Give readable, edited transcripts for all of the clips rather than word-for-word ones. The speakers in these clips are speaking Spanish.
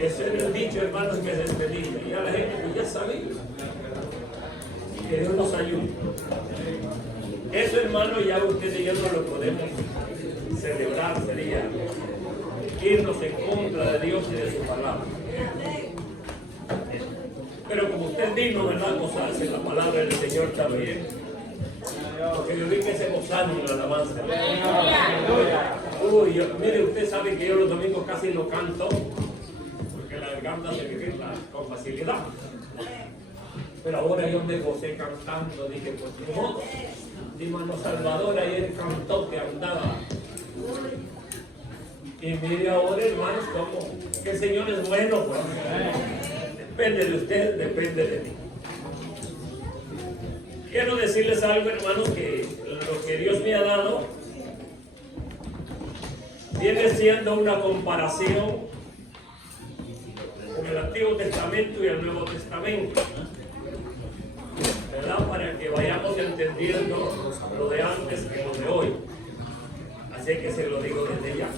Eso es el dicho, hermanos, que se dice. Ya la gente pues ya sabía. Que Dios nos ayude. Eso, hermano, ya usted y yo no lo podemos celebrar, sería irnos en contra de Dios y de su palabra. Pero como usted dijo, ¿verdad? Gozarse en la palabra del Señor también. Porque yo vi que se gozaron en la alabanza. Uy, mire, usted sabe que yo los domingos casi no canto, porque la garganta se me irrita con facilidad. Pero ahora yo me gocé cantando, dije, pues ni modo. Mi hermano Salvador ayer cantó que andaba. Y mire ahora, hermanos, como que el Señor es bueno, pues. Depende de usted, depende de mí. Quiero decirles algo, hermanos, que lo que Dios me ha dado viene siendo una comparación con el Antiguo Testamento y el Nuevo Testamento, ¿verdad? Para que vayamos entendiendo lo de antes y lo de hoy. Así que se lo digo desde ya.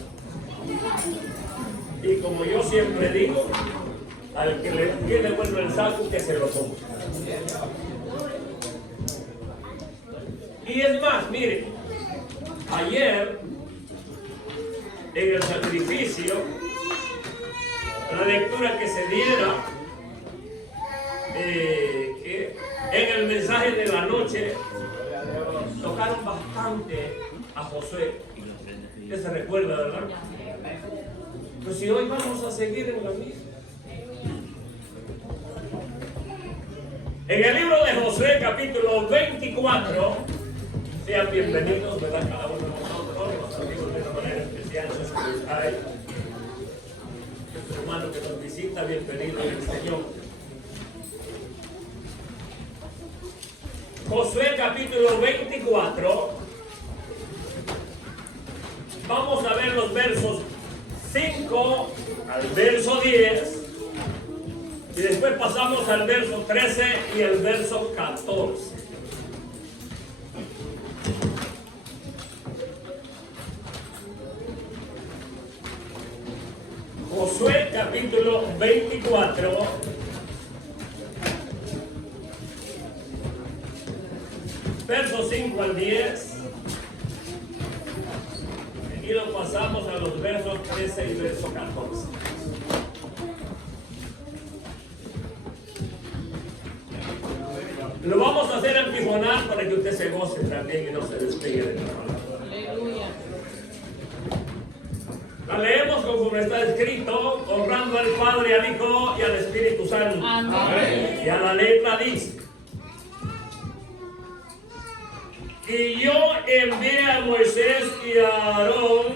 Y como yo siempre digo, al que le tiene bueno el saco, que se lo ponga. Y es más, mire, ayer en el sacrificio, la lectura que se diera, en el mensaje de la noche, tocaron bastante a Josué. Usted se recuerda, ¿verdad? Pues si hoy vamos a seguir en la misma. En el libro de Josué, capítulo 24, sean bienvenidos, ¿verdad? Cada uno de nosotros, los amigos de una manera especial, hay nuestro hermano que nos visita, bienvenido en el Señor. Josué, capítulo 24, vamos a ver los versos 5 al verso 10. Y después pasamos al verso 13 y el verso 14. Josué capítulo 24. Verso 5 al 10. Y lo pasamos a los versos 13 y verso 14. Lo vamos a hacer antifonar para que usted se goce también y no se despegue de la palabra. La leemos conforme está escrito, honrando al Padre, al Hijo y al Espíritu Santo. Amén. Y a la letra dice: y yo envié a Moisés y a Aarón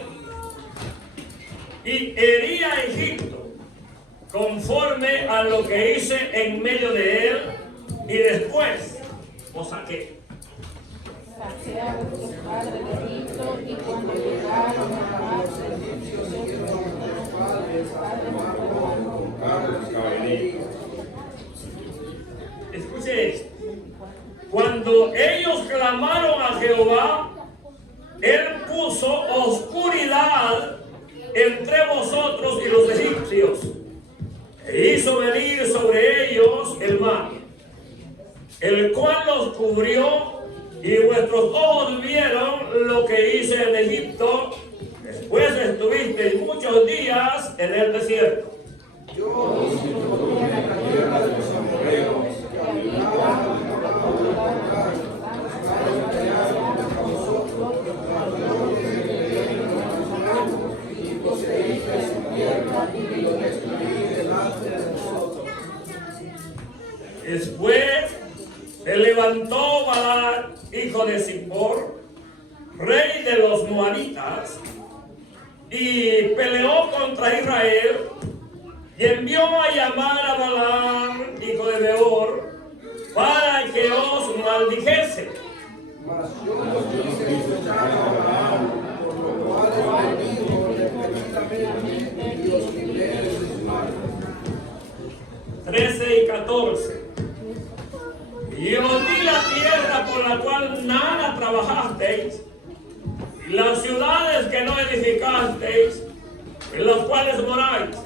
y herí a Egipto conforme a lo que hice en medio de él. Y después os saqué. Saqué a vuestros padres de Egipto, y cuando llegaron a la paz de egipcios, vuestros padres. Escuche esto. Cuando ellos clamaron a Jehová, él puso oscuridad entre vosotros y los egipcios, e hizo venir sobre ellos el mar, el cual los cubrió, y vuestros ojos vieron lo que hice en Egipto. Después estuvisteis muchos días en el desierto. Yo os introdujo en la tierra de los amorreos, que habitaban en la boca, y poseísteis su tierra, y lo destruí delante de vosotros. Después se levantó Balac, hijo de Zippor, rey de los moabitas, y peleó contra Israel, y envió a llamar a Balaam, hijo de Beor, para que os maldijese. Mas yo os hice escuchar a Balaam, por lo cual he venido repentinamente y os libré de sus manos. 13 y 14. Y os di la tierra por la cual nada trabajasteis, y las ciudades que no edificasteis, en las cuales moráis.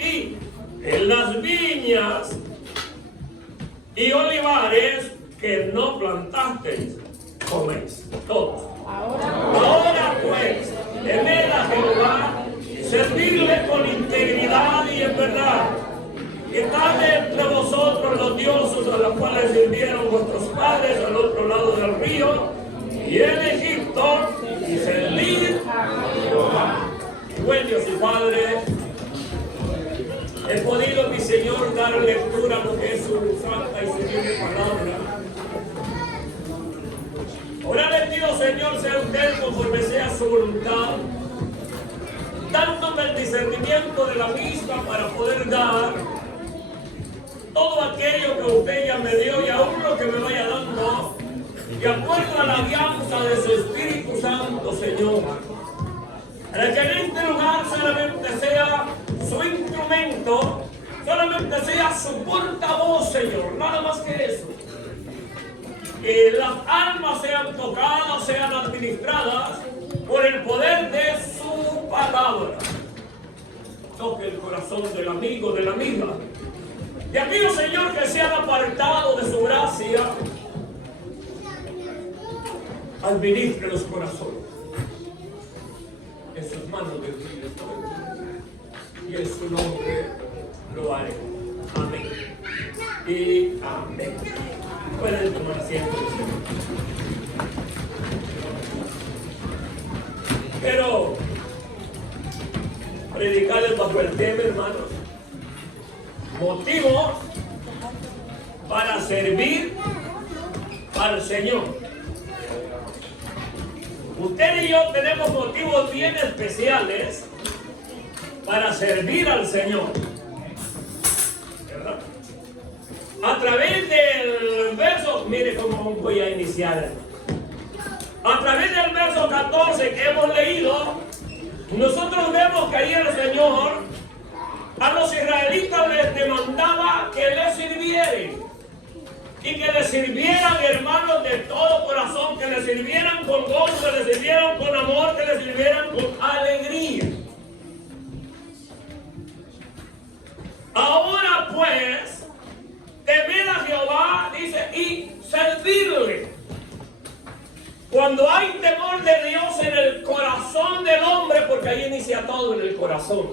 y en las viñas y olivares que no plantasteis, coméis todos. Ahora pues, temed a Jehová, servirle con integridad y en verdad. Quitad entre vosotros los dioses a los cuales sirvieron vuestros padres al otro lado del río y en Egipto, y servir a Jehová. Buen Dios y Padre, he podido, mi Señor, dar lectura a lo que es su santa y sublime palabra. Ahora le pido, Señor, sea usted conforme sea su voluntad, dándome el discernimiento de la misma para poder dar todo aquello que usted ya me dio y aún lo que me vaya dando, de acuerdo a la alianza de su Espíritu Santo, Señor. Para que en este lugar solamente sea su instrumento, solamente sea su portavoz, Señor, nada más que eso. Que las almas sean tocadas, sean administradas por el poder de su palabra. Toque el corazón del amigo, de la amiga. Y aquellos, Señor, que se han apartado de su gracia, administre los corazones. En sus manos de Dios estoy. Y en su nombre lo haré. Amén. Y amén. Pueden tomar asiento. Pero predicarles bajo el tema, hermanos. Motivos para servir al Señor. Usted y yo tenemos motivos bien especiales para servir al Señor, ¿verdad? A través del verso, mire cómo voy a iniciar. A través del verso 14 que hemos leído, nosotros vemos que ahí el Señor a los israelitas les demandaba que les sirvieran y que les sirvieran, hermanos, de todo corazón, que les sirvieran con gozo, que les sirvieran con amor, que les sirvieran con alegría. Ahora pues, temed a Jehová, dice, y servirle. Cuando hay temor de Dios en el corazón del hombre, porque ahí inicia todo en el corazón.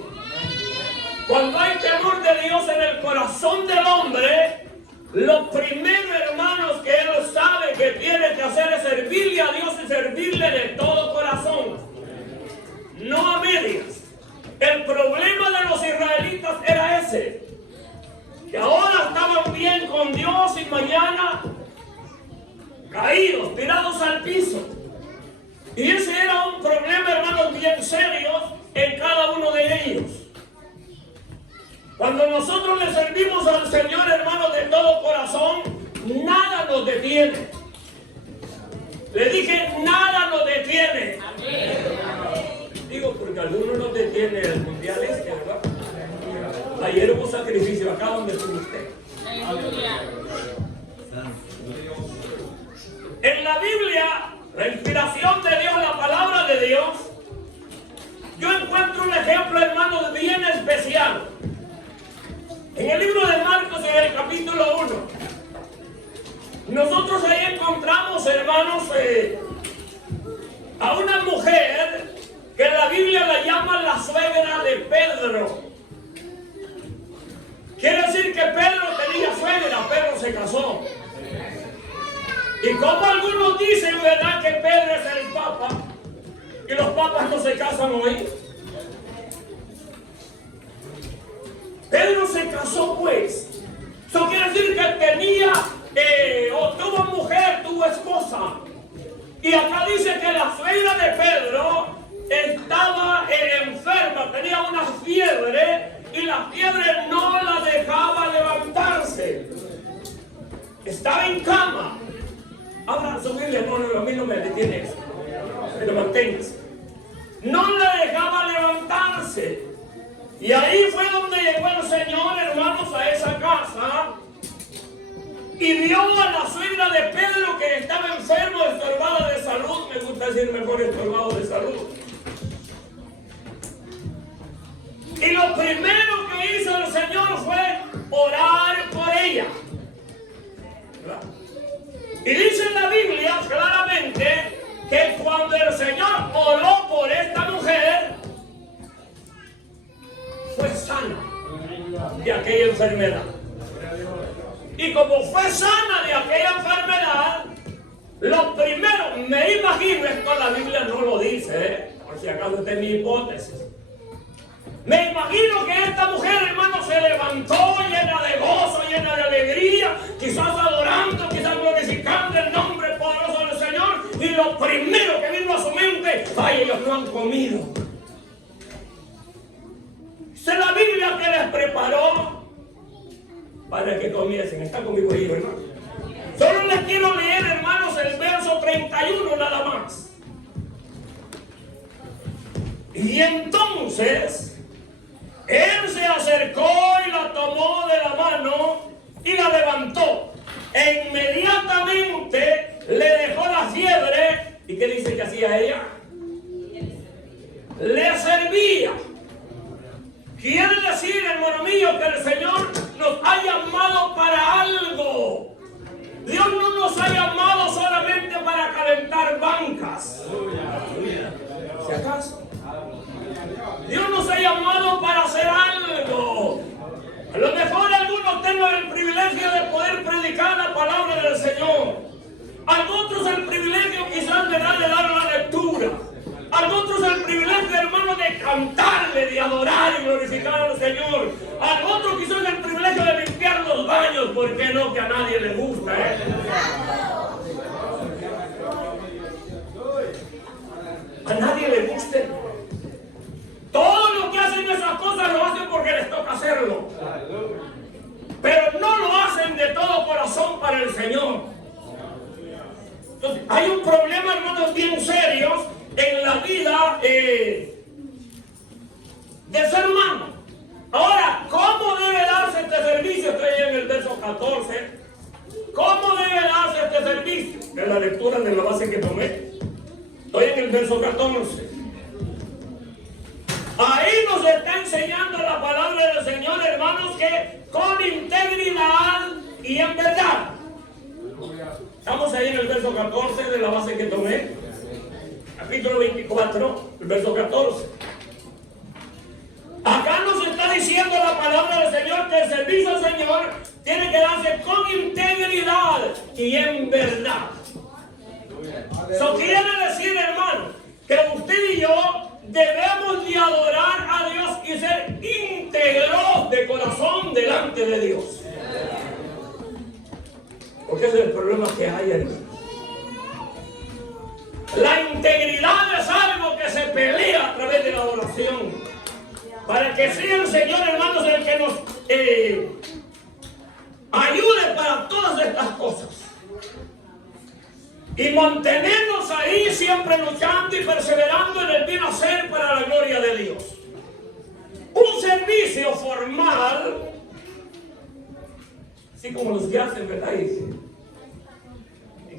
Cuando hay temor de Dios en el corazón del hombre, lo primero, hermanos, que él sabe que tiene que hacer es servirle a Dios y servirle de todo corazón, no a medias. El problema de los israelitas era ese, que ahora estaban bien con Dios y mañana caídos, tirados al piso. Y ese era un problema, hermanos, bien serio en cada uno de ellos. Cuando nosotros le servimos al Señor, hermanos, de todo corazón, nada nos detiene. Le dije, nada nos detiene. Digo, porque algunos nos detiene el mundial este, ¿verdad? Ayer hubo sacrificio acá donde estuvo usted. En la Biblia, la inspiración de Dios, la palabra de Dios, yo encuentro un ejemplo, hermanos, bien especial. En el libro de Marcos, en el capítulo 1, nosotros ahí encontramos, hermanos, a una mujer que en la Biblia la llaman la suegra de Pedro. Quiere decir que Pedro tenía suegra, Pedro se casó. Y como algunos dicen, ¿verdad?, que Pedro es el papa, y los papas no se casan hoy. Pedro se casó, pues. Eso quiere decir que tenía, o tuvo mujer, tuvo esposa. Y acá dice que la suegra de Pedro estaba enferma, tenía una fiebre, y la fiebre no la dejaba levantarse. Estaba en cama. Ahora, subirle, no, a mí no me detiene eso. Pero manténgase. No la dejaba levantarse. Y ahí fue donde llegó el Señor, hermanos, a esa casa y vio a la suegra de Pedro que estaba enfermo, estorbada de salud. Me gusta decir mejor estorbado de salud. Y lo primero que hizo oró por esta mujer, fue sana de aquella enfermedad. Y como fue sana de aquella enfermedad, lo primero, me imagino, esto la Biblia no lo dice, por si acaso esta es mi hipótesis. Me imagino que esta mujer, hermano, se levantó llena de gozo, llena de alegría, quizás adorando, quizás glorificando el nombre poderoso del Señor. Y lo primero que vino a su mente, ay, ellos no han comido. Dice la Biblia que les preparó para que comiesen. Está conmigo ahí, hermano. Solo les quiero leer, hermanos, el verso 31 nada más. Y entonces él se acercó y la tomó de la mano y la levantó. E inmediatamente le dejó la fiebre. ¿Y qué dice que hacía ella? Le servía. Quiere decir, hermano mío, que el Señor nos ha llamado para algo. Dios no nos ha llamado solamente para calentar bancas. ¿Si acaso? Dios nos ha llamado para hacer algo. A lo mejor algunos tengan el privilegio de poder predicar la palabra del Señor. A otros el privilegio quizás de dar la lectura. A otros el privilegio, hermano, de cantarle, de adorar y glorificar al Señor. A otros quizás el privilegio de limpiar los baños. ¿Por qué no? Que a nadie le gusta, ¿eh? A nadie le gusta. Todo lo que hacen esas cosas lo hacen porque les toca hacerlo. Pero no lo hacen de todo corazón para el Señor. Entonces, hay un problema, hermanos, bien serios en la vida del ser humano. Ahora, ¿cómo debe darse este servicio? Estoy en el verso 14. ¿Cómo debe darse este servicio? De la lectura de la base que tomé. Estoy en el verso 14. Ahí nos está enseñando la palabra del Señor, hermanos, que con integridad y en verdad. Estamos ahí en el verso 14 de la base que tomé. Capítulo 24, el verso 14. Acá nos está diciendo la palabra del Señor que el servicio al Señor tiene que darse con integridad y en verdad. Eso quiere decir, hermano, que usted y yo debemos de adorar a Dios y ser íntegros de corazón delante de Dios. Porque ese es el problema que hay, hermano. La integridad es algo que se pelea a través de la oración. Para que sea el Señor, hermanos, el que nos ayude para todas estas cosas. Y mantenernos ahí siempre luchando y perseverando en el bien hacer para la gloria de Dios. Un servicio formal, así como los que hacen, ¿verdad? Y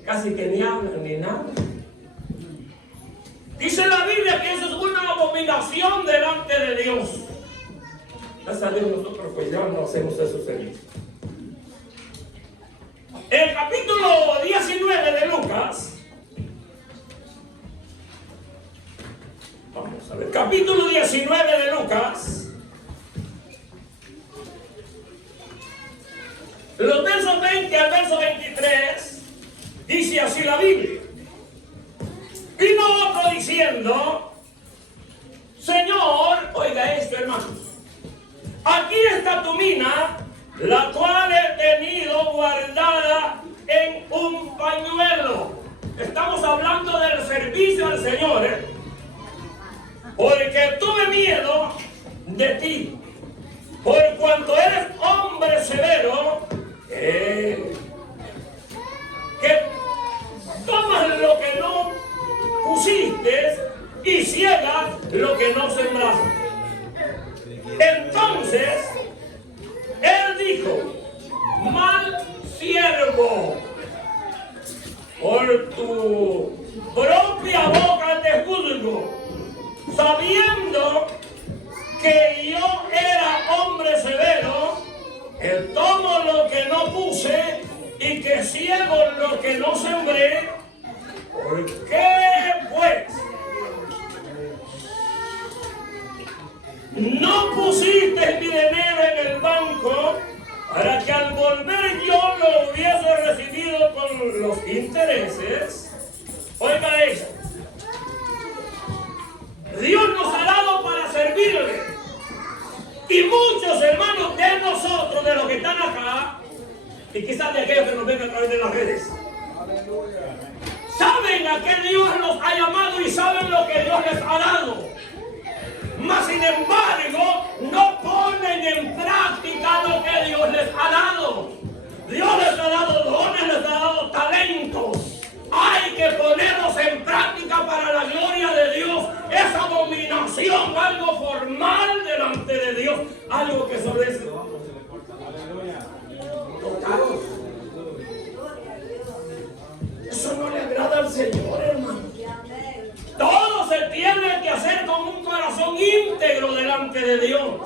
casi que ni hablan ni nada. Dice la Biblia que eso es una abominación delante de Dios. Gracias a Dios nosotros pues ya no hacemos esos servicios. El capítulo 19 de Lucas. Vamos a ver. Capítulo 19 de Lucas. Los versos 20 al verso 23. Dice así la Biblia. Vino otro diciendo: Señor, oiga esto, hermanos. Aquí está tu mina, la cual he tenido guardada en un pañuelo. Estamos hablando del servicio al Señor, ¿eh? Porque tuve miedo de ti, por cuanto eres hombre severo, que tomas lo que no pusiste y ciegas lo que no sembraste. Entonces él dijo: mal siervo, por tu propia boca te juzgo, sabiendo que yo era hombre severo, que tomo lo que no puse y que ciego lo que no sembré. ¿Por qué pues no pusiste mi dinero en el banco para que al volver yo lo hubiese recibido con los intereses. Oiga esto. Dios nos ha dado para servirle. Y muchos hermanos de nosotros, de los que están acá, y quizás de aquellos que nos ven a través de las redes, saben a qué Dios los ha llamado y saben lo que Dios les ha dado. Mas sin embargo, no ponen en práctica lo que Dios les ha dado. Dios les ha dado dones, les ha dado talentos. Hay que ponerlos en práctica para la gloria de Dios. Esa dominación, algo formal delante de Dios, algo que sobre eso. Eso no le agrada al Señor, hermano. Todo se tiene que hacer con un corazón íntegro delante de Dios.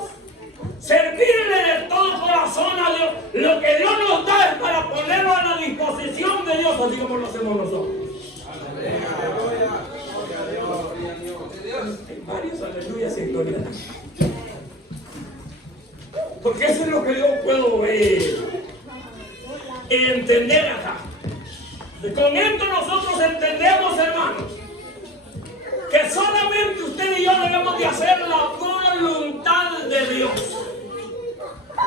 Servirle de todo corazón a Dios. Lo que Dios nos da es para ponerlo a la disposición de Dios, así como lo hacemos nosotros. Hay varios aleluyas y gloria. Porque eso es lo que yo puedo entender acá. Con esto nosotros entendemos, hermanos, que solamente usted y yo debemos de hacer la voluntad de Dios.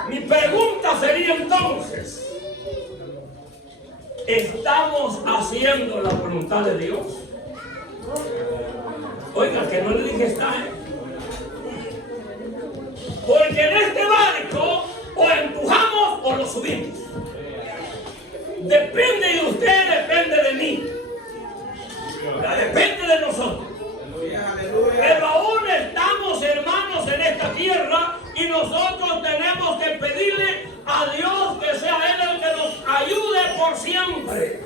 Mi pregunta sería entonces, ¿estamos haciendo la voluntad de Dios? Oiga, que no le dije está, Porque en este barco o empujamos o lo subimos. Depende de usted, depende de mí. Depende de nosotros. Pero aún estamos, hermanos, en esta tierra y nosotros tenemos que pedirle a Dios que sea Él el que nos ayude por siempre.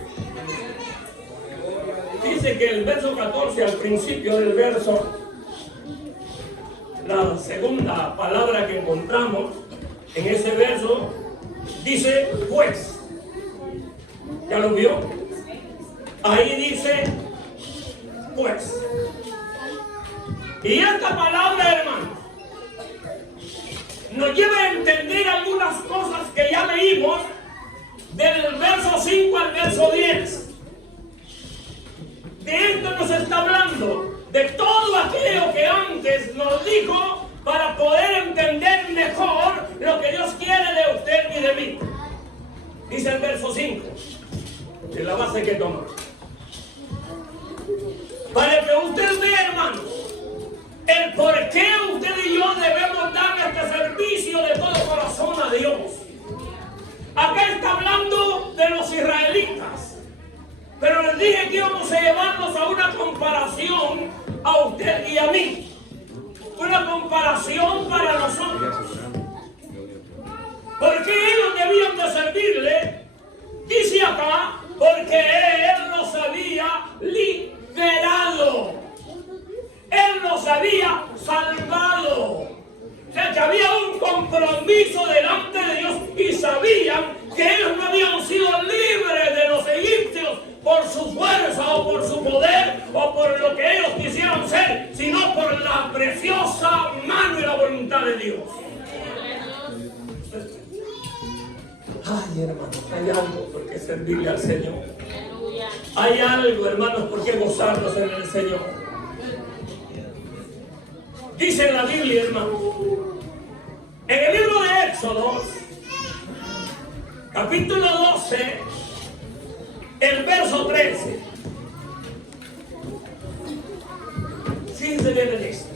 Dice que el verso 14, al principio del verso, la segunda palabra que encontramos en ese verso, dice pues. ¿Ya lo vio? Ahí dice pues. Y esta palabra, hermano, nos lleva a entender algunas cosas que ya leímos del verso 5 al verso 10. De esto nos está hablando, de todo aquello que antes nos dijo para poder entender mejor lo que Dios quiere de usted y de mí. Dice el verso 5, de la base que toma. Para que usted vea, hermano, el por qué usted y yo debemos dar este servicio de todo corazón a Dios. Acá está hablando de los israelitas, pero les dije que íbamos a llevarnos a una comparación a usted y a mí. Una comparación para nosotros. ¿Por qué ellos debían de servirle? Dice acá, porque Él los había liberado. Él nos había salvado. O sea que había un compromiso delante de Dios y sabían que ellos no habían sido libres de los egipcios por su fuerza o por su poder o por lo que ellos quisieran ser, sino por la preciosa mano y la voluntad de Dios. Ay, hermanos, hay algo por qué servirle al Señor. Hay algo, hermanos, por qué gozarnos en el Señor. Dice en la Biblia, hermano, en el libro de Éxodo, capítulo 12, el verso 13. Fíjense bien en esto.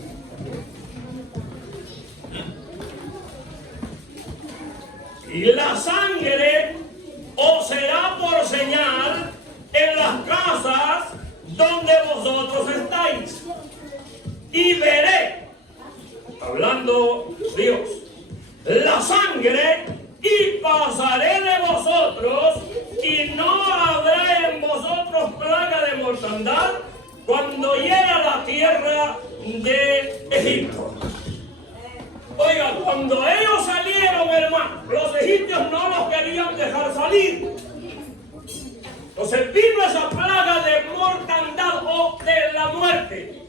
Y la sangre os será por señal en las casas donde vosotros estáis. Y veré, hablando Dios, la sangre y pasaré de vosotros y no habrá en vosotros plaga de mortandad cuando llegue a la tierra de Egipto. Oiga, cuando ellos salieron, hermano, los egipcios no los querían dejar salir. Entonces vino esa plaga de mortandad o de la muerte.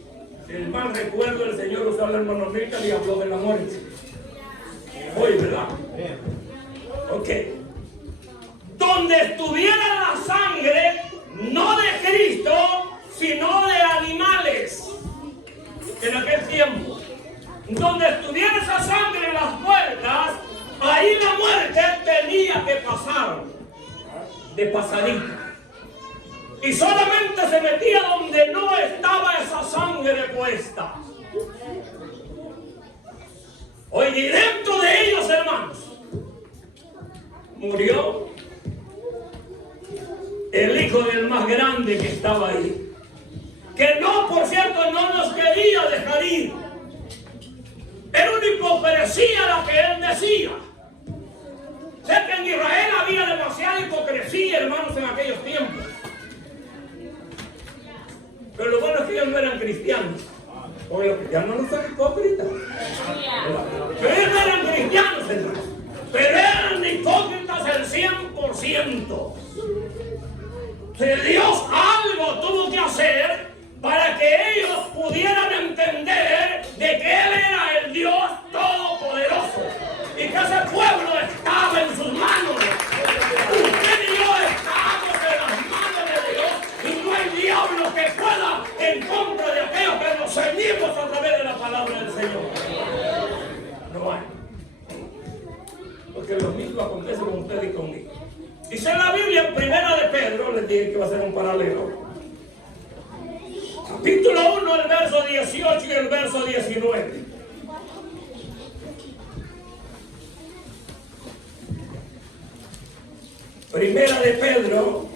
Si el mal recuerdo, el Señor usó al hermano Milton y habló de la muerte. Hoy, ¿verdad? Ok. Donde estuviera la sangre, no de Cristo, sino de animales. En aquel tiempo, donde estuviera esa sangre en las puertas, ahí la muerte tenía que pasar de pasadita. Y solamente se metía donde no estaba esa sangre puesta. Oye, y dentro de ellos, hermanos, murió el hijo del más grande que estaba ahí. Que no, por cierto, no nos quería dejar ir. Era una hipocresía la que él decía. Sé que en Israel había demasiada hipocresía, hermanos, en aquellos tiempos. Pero lo bueno es que ellos no eran cristianos. Porque los cristianos no son hipócritas. Pero ellos no eran cristianos, hermanos. Pero eran hipócritas el 100%. Si Dios algo tuvo que hacer para que ellos pudieran entender de que Él era el Dios Todopoderoso y que ese pueblo estaba en sus manos. Usted y yo estamos en las manos de Dios y no hay diablo que pueda en contra de aquellos que nos ceñimos a través de la palabra del Señor. No hay. Porque lo mismo acontece con usted y conmigo. Dice en la Biblia, en Primera de Pedro, les dije que iba a ser un paralelo. Capítulo 1, el verso 18 y el verso 19. Primera de Pedro,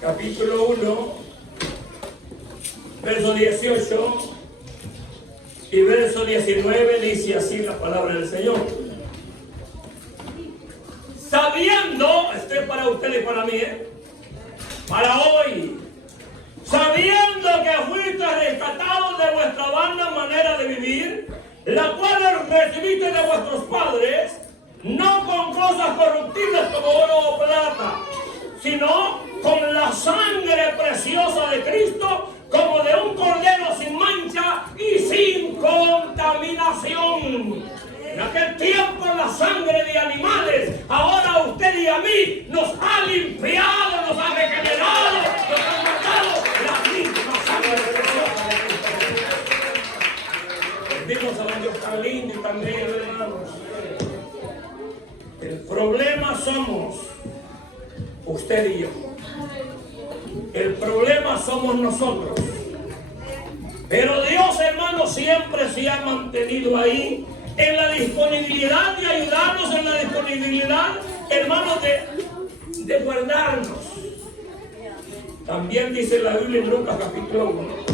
capítulo 1, verso 18 y verso 19, dice así la palabra del Señor. Sabiendo, esto es para usted y para mí, para hoy, sabiendo que fuiste rescatados de vuestra vana manera de vivir, la cual recibiste de vuestros padres, no con cosas corruptibles como oro o plata, sino con la sangre preciosa de Cristo, como de un cordero sin mancha y sin contaminación. En aquel tiempo la sangre de animales, ahora a usted y a mí nos ha limpiado, nos ha regenerado, nos ha matado la misma sangre preciosa de Cristo. Bendito sea un Dios tan lindo y tan bello, hermanos. El problema somos usted y yo. El problema somos nosotros. Pero Dios, hermano, siempre se ha mantenido ahí en la disponibilidad de ayudarnos, en la disponibilidad, hermanos, de guardarnos. También dice la Biblia en Lucas capítulo 1.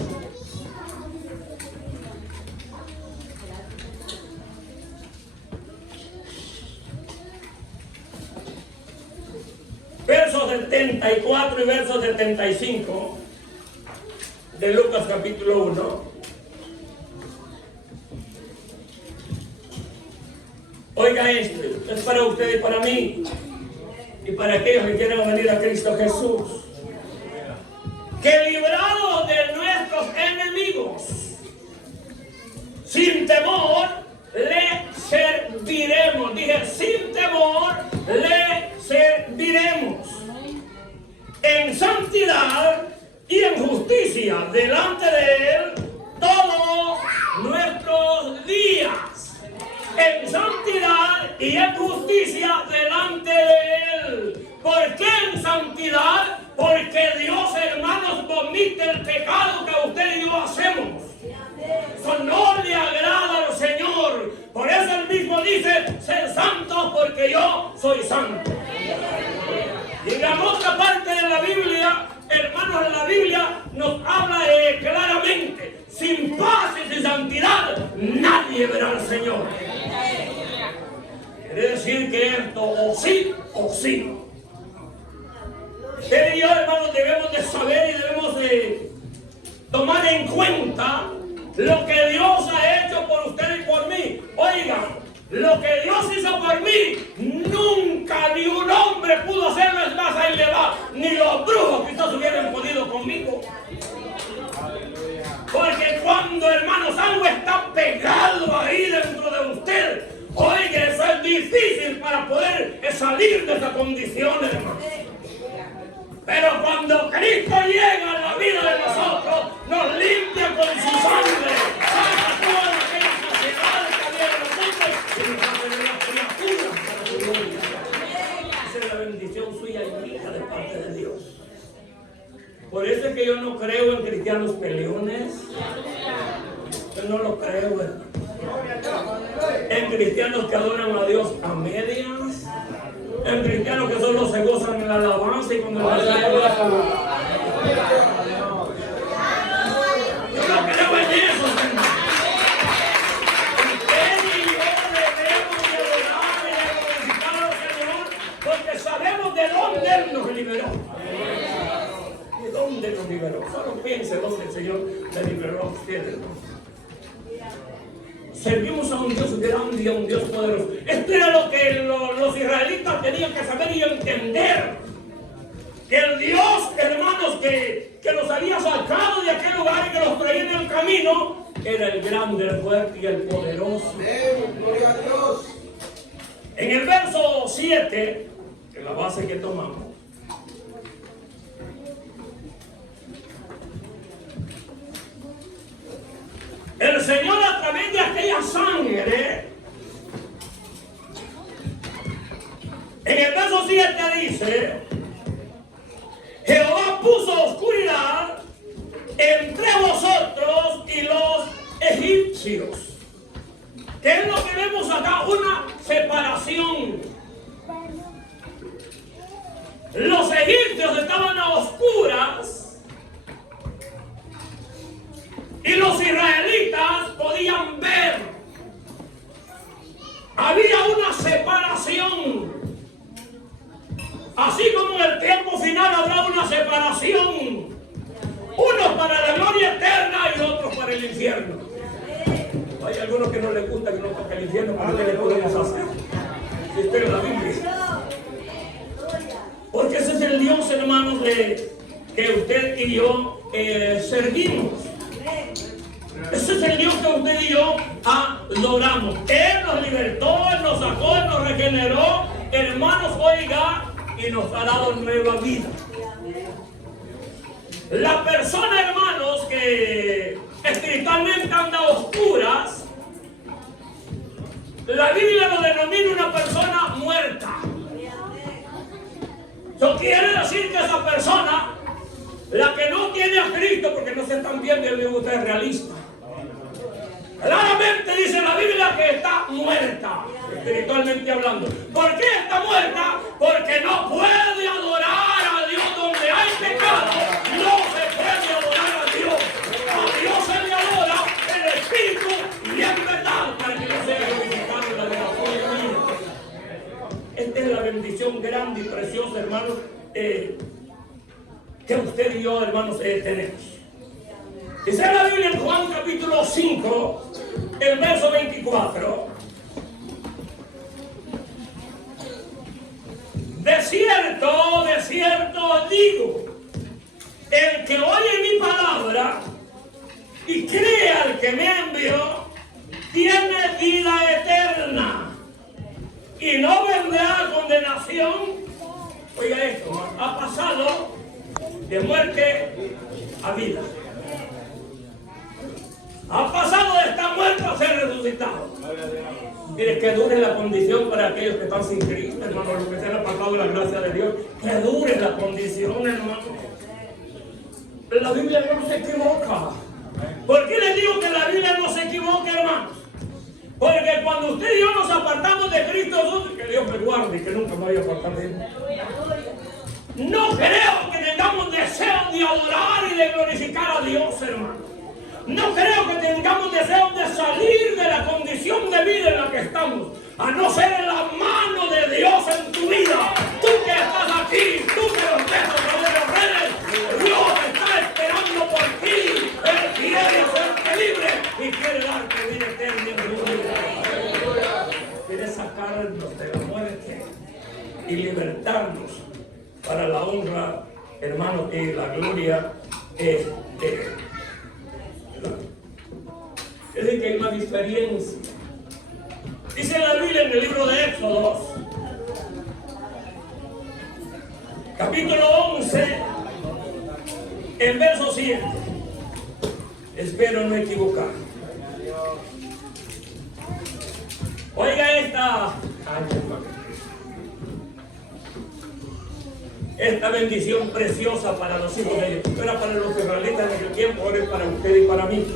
Versos 74 y versos 75 de Lucas capítulo 1. Oiga esto, es para usted y para mí y para aquellos que quieran venir a Cristo Jesús. Que librados de nuestros enemigos, sin temor le serviremos. Dije, sin temor le serviremos. En santidad y en justicia delante de Él todos nuestros días. En santidad y en justicia delante de Él. ¿Por qué en santidad? Porque Dios, hermanos, vomita el pecado que usted y yo hacemos. Eso no le agrada al Señor. Por eso Él mismo dice, sed santos porque yo soy santo. Y en la otra parte de la Biblia, hermanos, en la Biblia nos habla claramente, sin paz y sin santidad nadie verá al Señor. Quiere decir que esto o sí o sí. Usted y yo, hermanos, debemos de saber y debemos de tomar en cuenta lo que Dios ha hecho por usted y por mí. Oigan, lo que Dios hizo por mí nunca nunca ni un hombre pudo hacerlo. Es más, ahí le va, ni los brujos quizás hubieran podido conmigo. Porque cuando, hermanos, algo está pegado ahí dentro de usted, oiga, eso es difícil para poder salir de esa condición, hermanos. Pero cuando Cristo llega a la vida de nosotros, nos limpia con su sangre, saca toda aquella sociedad que había en nosotros y nos hace de una criatura para su gloria. Esa es la bendición suya y mía de parte de Dios. Por eso es que yo no creo en cristianos peleones. Yo no lo creo, hermano. En cristianos que adoran a Dios a medias. En cristianos que solo se gozan en la alabanza y cuando la alabanza. Yo no creo en eso, hermano. Usted y yo debemos de adorar y de glorificar al Señor porque sabemos de dónde Él nos liberó. ¿De dónde nos liberó? Solo piense dónde el Señor le liberó a ustedes, hermano. Servimos a un Dios grande y a un Dios poderoso. Esto era lo que los israelitas tenían que saber y entender. Que el Dios, hermanos, que los había sacado de aquel lugar y que los traía en el camino, era el grande, el fuerte y el poderoso. Gloria a Dios. En el verso 7, que es la base que tomamos, el Señor, a través de aquella sangre, en el verso 7 dice: Jehová puso oscuridad entre vosotros y los egipcios. ¿Qué es lo que vemos acá? Una separación. Los egipcios estaban a oscuras y los israelitas podían ver. Había una separación. Así como en el tiempo final habrá una separación. Unos para la gloria eterna y otros para el infierno. Hay algunos que no les gusta que no toque el infierno, ¿para qué le podemos hacer? Si está en la Biblia. Porque ese es el Dios, hermanos, que usted y yo servimos. Ese es el Dios que usted y yo adoramos. Él nos libertó, Él nos sacó, Él nos regeneró. Hermanos, oiga, y nos ha dado nueva vida. La persona, hermanos, que espiritualmente anda a oscuras, la Biblia lo denomina una persona muerta. Eso quiere decir que esa persona, la que no tiene a Cristo, porque no se están viendo, yo digo, usted es realista. Claramente dice la Biblia que está muerta, espiritualmente hablando. ¿Por qué está muerta? Porque no puede adorar a Dios donde hay pecado. No se puede adorar a Dios. A Dios se le adora en espíritu y en verdad, para que no sea glorificado en la adoración divina. Esta es la bendición grande y preciosa, hermanos, que usted y yo, hermanos, tenemos. Dice la Biblia en Juan capítulo 5, el verso 24. De cierto digo, el que oye mi palabra y cree al que me envió, tiene vida eterna y no vendrá a condenación. Oiga esto, ha pasado de muerte a vida. Ha pasado de estar muerto a ser resucitado. Mire, que dure la condición para aquellos que están sin Cristo, hermano, los que se han apartado de la gracia de Dios. Que dure la condición, hermano. La Biblia no se equivoca. ¿Por qué les digo que la Biblia no se equivoca, hermanos? Porque cuando usted y yo nos apartamos de Cristo, nosotros, que Dios me guarde y que nunca me vaya a apartar de Él. No creo que tengamos deseo de adorar y de glorificar a Dios, hermano. No creo que tengamos deseo de salir de la condición de vida en la que estamos, a no ser en la mano de Dios en tu vida. Tú que estás aquí, tú que los ves a través de las redes, Dios está esperando por ti. Él quiere hacerte libre y quiere darte vida eterna en tu vida. Quiere sacarnos de la muerte y manifestarnos para la honra, hermanos, y la gloria de Él. Es decir, que hay una diferencia. Dice la Biblia en el libro de Éxodo, capítulo 11, el verso 7. Espero no equivocar. Oiga esta bendición preciosa para los hijos de Dios. Era para los israelitas en aquel tiempo, ahora es para usted y para mí.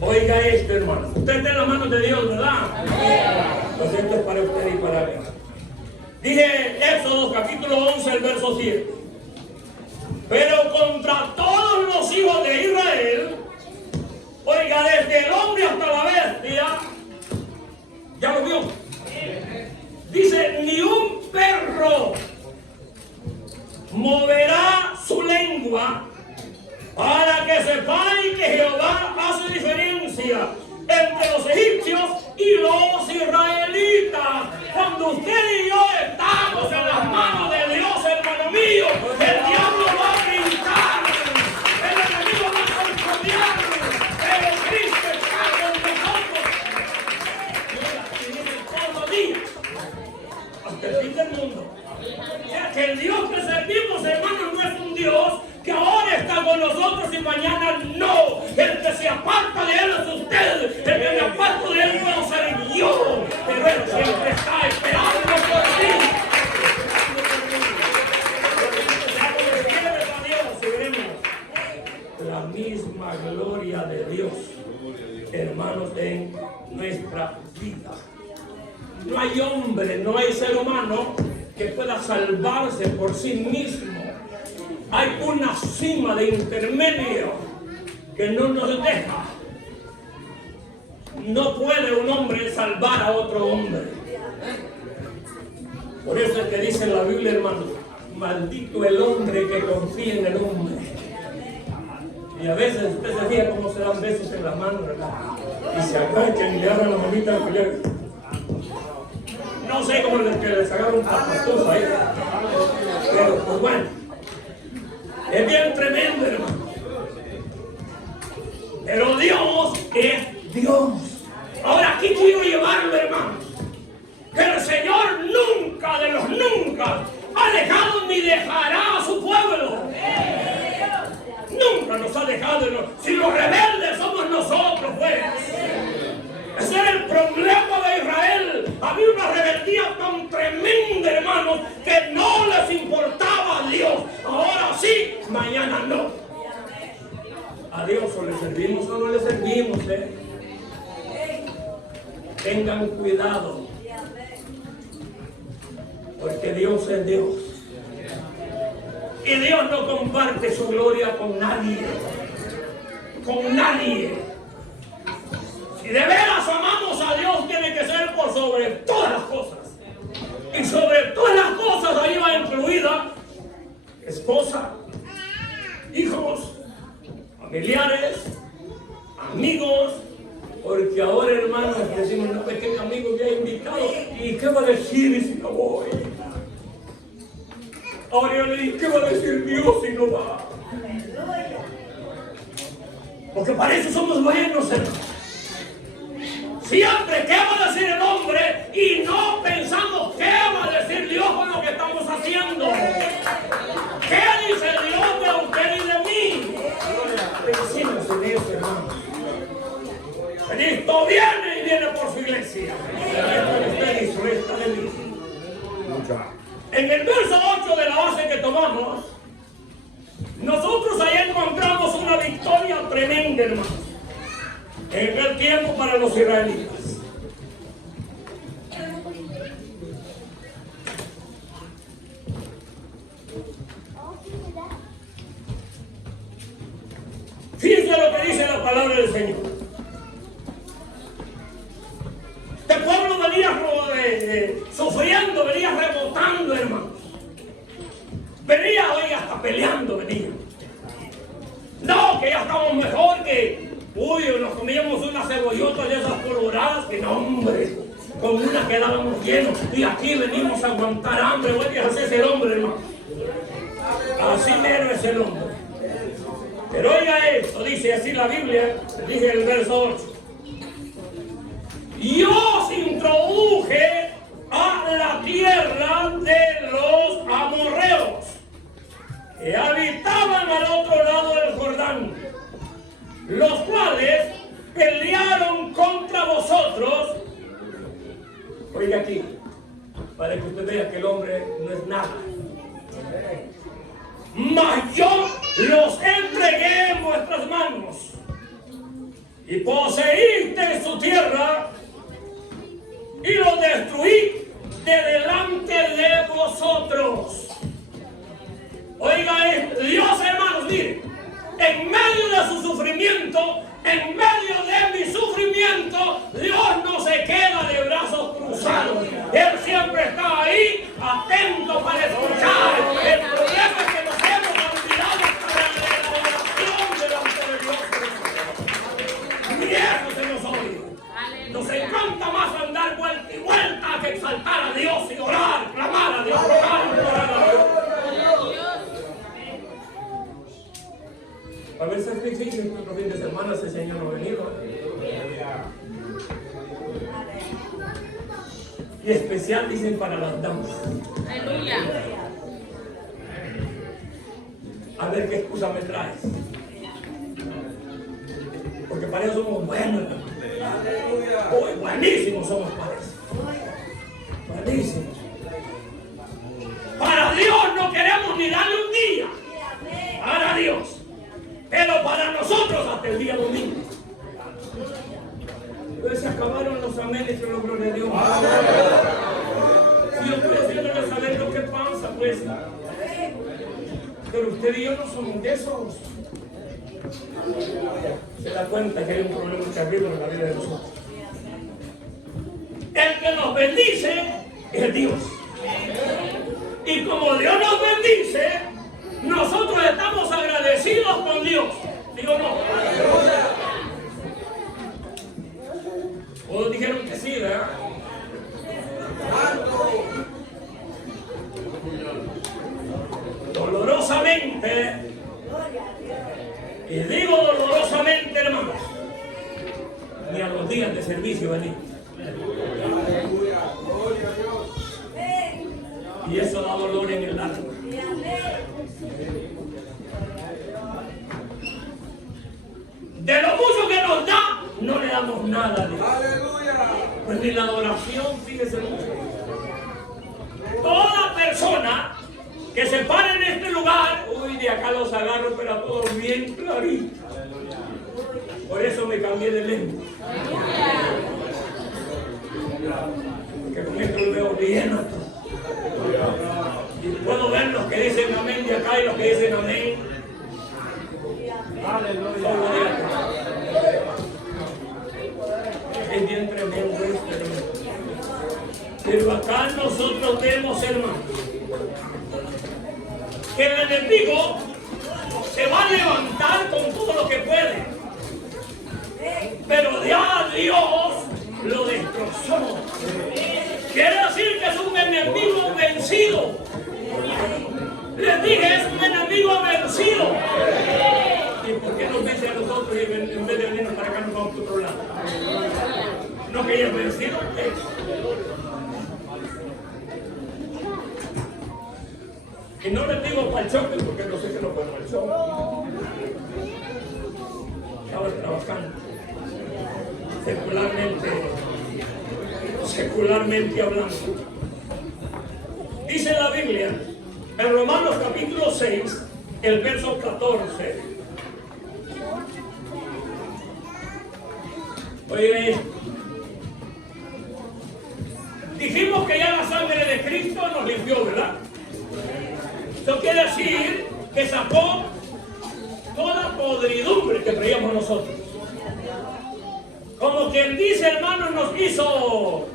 Oiga esto, hermano. Usted está en las manos de Dios, ¿verdad? Lo siento, es para usted y para mí. Dije Éxodo capítulo 11, el verso 7. Pero contra todos los hijos de Israel, oiga, desde el hombre hasta la bestia, ¿ya lo vio? Dice, ni un perro moverá su lengua para que sepáis que Jehová hace diferencia entre los egipcios y los israelitas. Cuando usted y yo estamos en las manos de Dios, hermano mío, el diablo va a brincar, el enemigo va a controlar, pero Cristo está con nosotros. Y dice todos los días, hasta el fin del mundo. O sea, que el Dios que servimos, hermano, no es un Dios que ahora está con nosotros y mañana no. El que se aparta de Él es usted. El que me aparto de Él puedo ser yo. Pero Él siempre está esperando por ti. La misma gloria de Dios, hermanos, en nuestra vida. No hay hombre, no hay ser humano que pueda salvarse por sí mismo. Hay una cima de intermedio que no nos deja. No puede un hombre salvar a otro hombre. Por eso es que dice la Biblia, hermano, maldito el hombre que confía en el hombre. Y a veces usted se fija cómo se dan besos en las manos, ¿verdad? Y se agachan y le abran la manita a pelear. No sé cómo que les agarran un papastoso ahí. Pero pues bueno, es bien tremendo, hermano. Pero Dios es Dios. Ahora aquí quiero llevarlo, hermano. Que el Señor nunca de los nunca ha dejado ni dejará a su pueblo. Nunca nos ha dejado. Si los rebeldes somos nosotros, pues. Ese era el problema de Israel. Había una rebeldía tan tremenda, hermanos, que no les importaba a Dios. Ahora sí, mañana no. A Dios o le servimos o no le servimos, Tengan cuidado. Porque Dios es Dios. Y Dios no comparte su gloria con nadie. Con nadie. Si de veras amamos a Dios, tiene que ser por sobre todas las cosas. Y sobre todas las cosas ahí va incluida esposa, hijos, familiares, amigos. Porque ahora, hermanos, decimos, no, es que mi amigo me ha invitado. ¿Y qué va a decir si no voy? Ahora yo le dije, ¿qué va a decir Dios si no va? Porque para eso somos buenos, hermanos. Siempre, ¿qué va a decir el hombre? Y no pensamos, ¿qué va a decir Dios con lo que estamos haciendo? ¿Qué dice Dios de usted y de mí? Pensemos en eso, hermanos. Cristo viene y viene por su iglesia. En el verso 8 de la base que tomamos, nosotros ahí encontramos una victoria tremenda, hermanos. En el tiempo para los israelitas. Fíjense lo que dice la palabra del Señor. Este pueblo venía sufriendo, venía rebotando, hermanos. Venía hoy hasta peleando, venía. No, que ya estamos mejor que... Uy, nos comíamos unas cebollotas de esas coloradas, que no, hombre. con una quedábamos llenos y aquí venimos a aguantar hambre. Oye, así es el hombre, hermano. Así mero es el hombre. Pero oiga esto, dice así la Biblia, dice el verso 8. Yo os introduje a la tierra de los amorreos que habitaban al otro lado del Jordán, los cuales pelearon contra vosotros. Oiga aquí, para que usted vea que el hombre no es nada. Mas yo los entregué en vuestras manos y poseíste su tierra y los destruí de delante de vosotros. Oiga, Dios, hermanos, mire, en medio de su sufrimiento, en medio de mi sufrimiento, Dios no se queda de brazos cruzados. Él siempre está ahí, atento para escuchar. El problema es que nos hemos olvidado para la oración delante de Dios. Y eso se nos olvida. Nos encanta más andar vuelta y vuelta que exaltar a Dios y orar, clamar a Dios, rogar y orar a Dios. A veces es difícil, nuestro fin de semana ese Señor no ha venido. Y especial dicen para las damas. Aleluya. A ver qué excusa me traes. Porque para eso somos buenos. Hoy buenísimos somos para eso. Buenísimos. Para Dios no queremos ni darle un día. Para Dios. Pero para nosotros hasta el día domingo. Entonces se acabaron los amenes y los gloria a Dios. Si yo estoy haciéndole saber lo que pasa, pues. Pero usted y yo no somos de esos. Se da cuenta que hay un problema terrible en la vida de nosotros. El que nos bendice es Dios. Y como Dios nos bendice, nosotros estamos agradecidos con Dios. ¿Digo no? Todos dijeron que sí, ¿verdad? Dolorosamente, y digo dolorosamente, hermanos, ni a los días de servicio venimos. Y eso da dolor en el alma. De lo mucho que nos da, no le damos nada a Dios. Pues ni la adoración, fíjese mucho. Toda persona que se pare en este lugar, uy, de acá los agarro, pero a todos bien clarito. Por eso me cambié de lengua. Porque con esto lo veo bien a todos. Y puedo ver los que dicen amén de acá y los que dicen amén. Aleluya. Es bien tremendo esto. Pero acá nosotros vemos, hermanos, que el enemigo se va a levantar con todo lo que puede. Pero ya Dios lo destrozó. Quiere decir que es un enemigo vencido. Les dije, es un enemigo vencido. ¿Y por qué nos vence a nosotros y en vez de venirnos para acá nos vamos a otro lado? ¿No que ella es vencido? Y no les digo para el choque porque no sé que no puedo el choque. Estaba trabajando. Secularmente hablando. Dice la Biblia, en Romanos capítulo 6, el verso 14. Oye, dijimos que ya la sangre de Cristo nos limpió, ¿verdad? Eso quiere decir que sacó toda podridumbre que traíamos nosotros. Como quien dice, hermanos, nos hizo,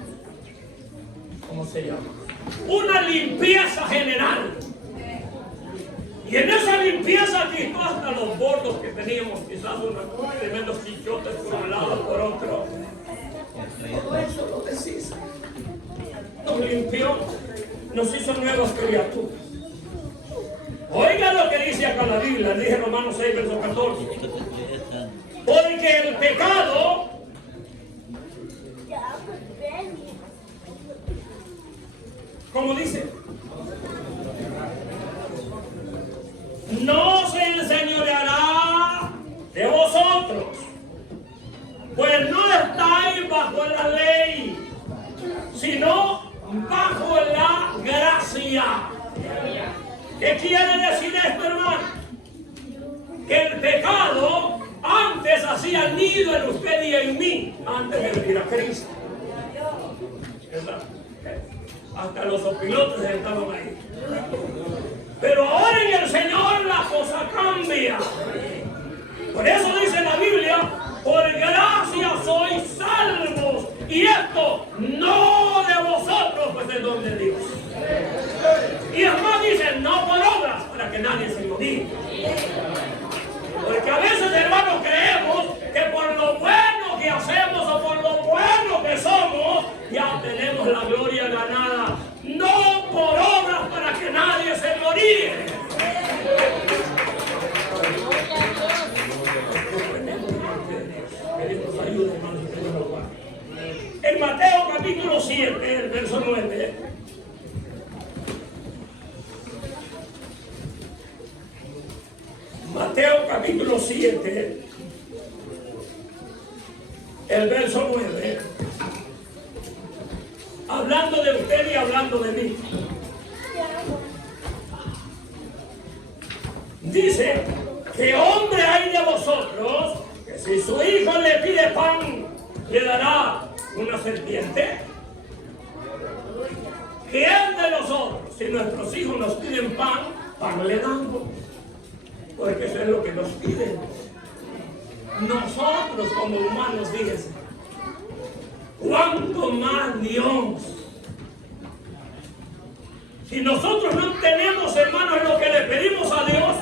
¿cómo se llama? Una limpieza general. Y en esa limpieza quitó hasta los bordos que teníamos, quizás unos tremendos chichotes por un lado, por otro. Todo eso lo deshizo. nos hizo nuevas criaturas. Oiga lo que dice acá la Biblia, dice Romanos 6, verso 14. Porque el pecado como dice, no se enseñoreará de vosotros, pues no estáis bajo la ley, sino bajo la gracia. ¿Qué quiere decir esto, hermano? Que el pecado antes hacía nido en usted y en mí, antes de venir a Cristo. ¿Verdad? Hasta los opilotes estaban ahí. Pero ahora en el Señor la cosa cambia. Por eso dice la Biblia, por gracia sois salvos. Y esto no de vosotros, pues es don de Dios. Y además dice, no por obras, para que nadie se lo diga. Porque a veces, hermanos, creemos que por lo bueno que hacemos o por lo bueno que somos, ya tenemos la gloria ganada. No por obras para que nadie se gloríe. Que Dios nos ayude, hermanos. En Mateo capítulo 7, el verso 9. Mateo capítulo 7, el verso 9, hablando de usted y hablando de mí, dice, ¿qué hombre hay de vosotros que si su hijo le pide pan, le dará una serpiente? ¿Quién de nosotros, si nuestros hijos nos piden pan, pan le damos? Porque eso es lo que nos piden. Nosotros como humanos, fíjense, ¿cuánto más Dios? Si nosotros no tenemos, hermanos, lo que le pedimos a Dios,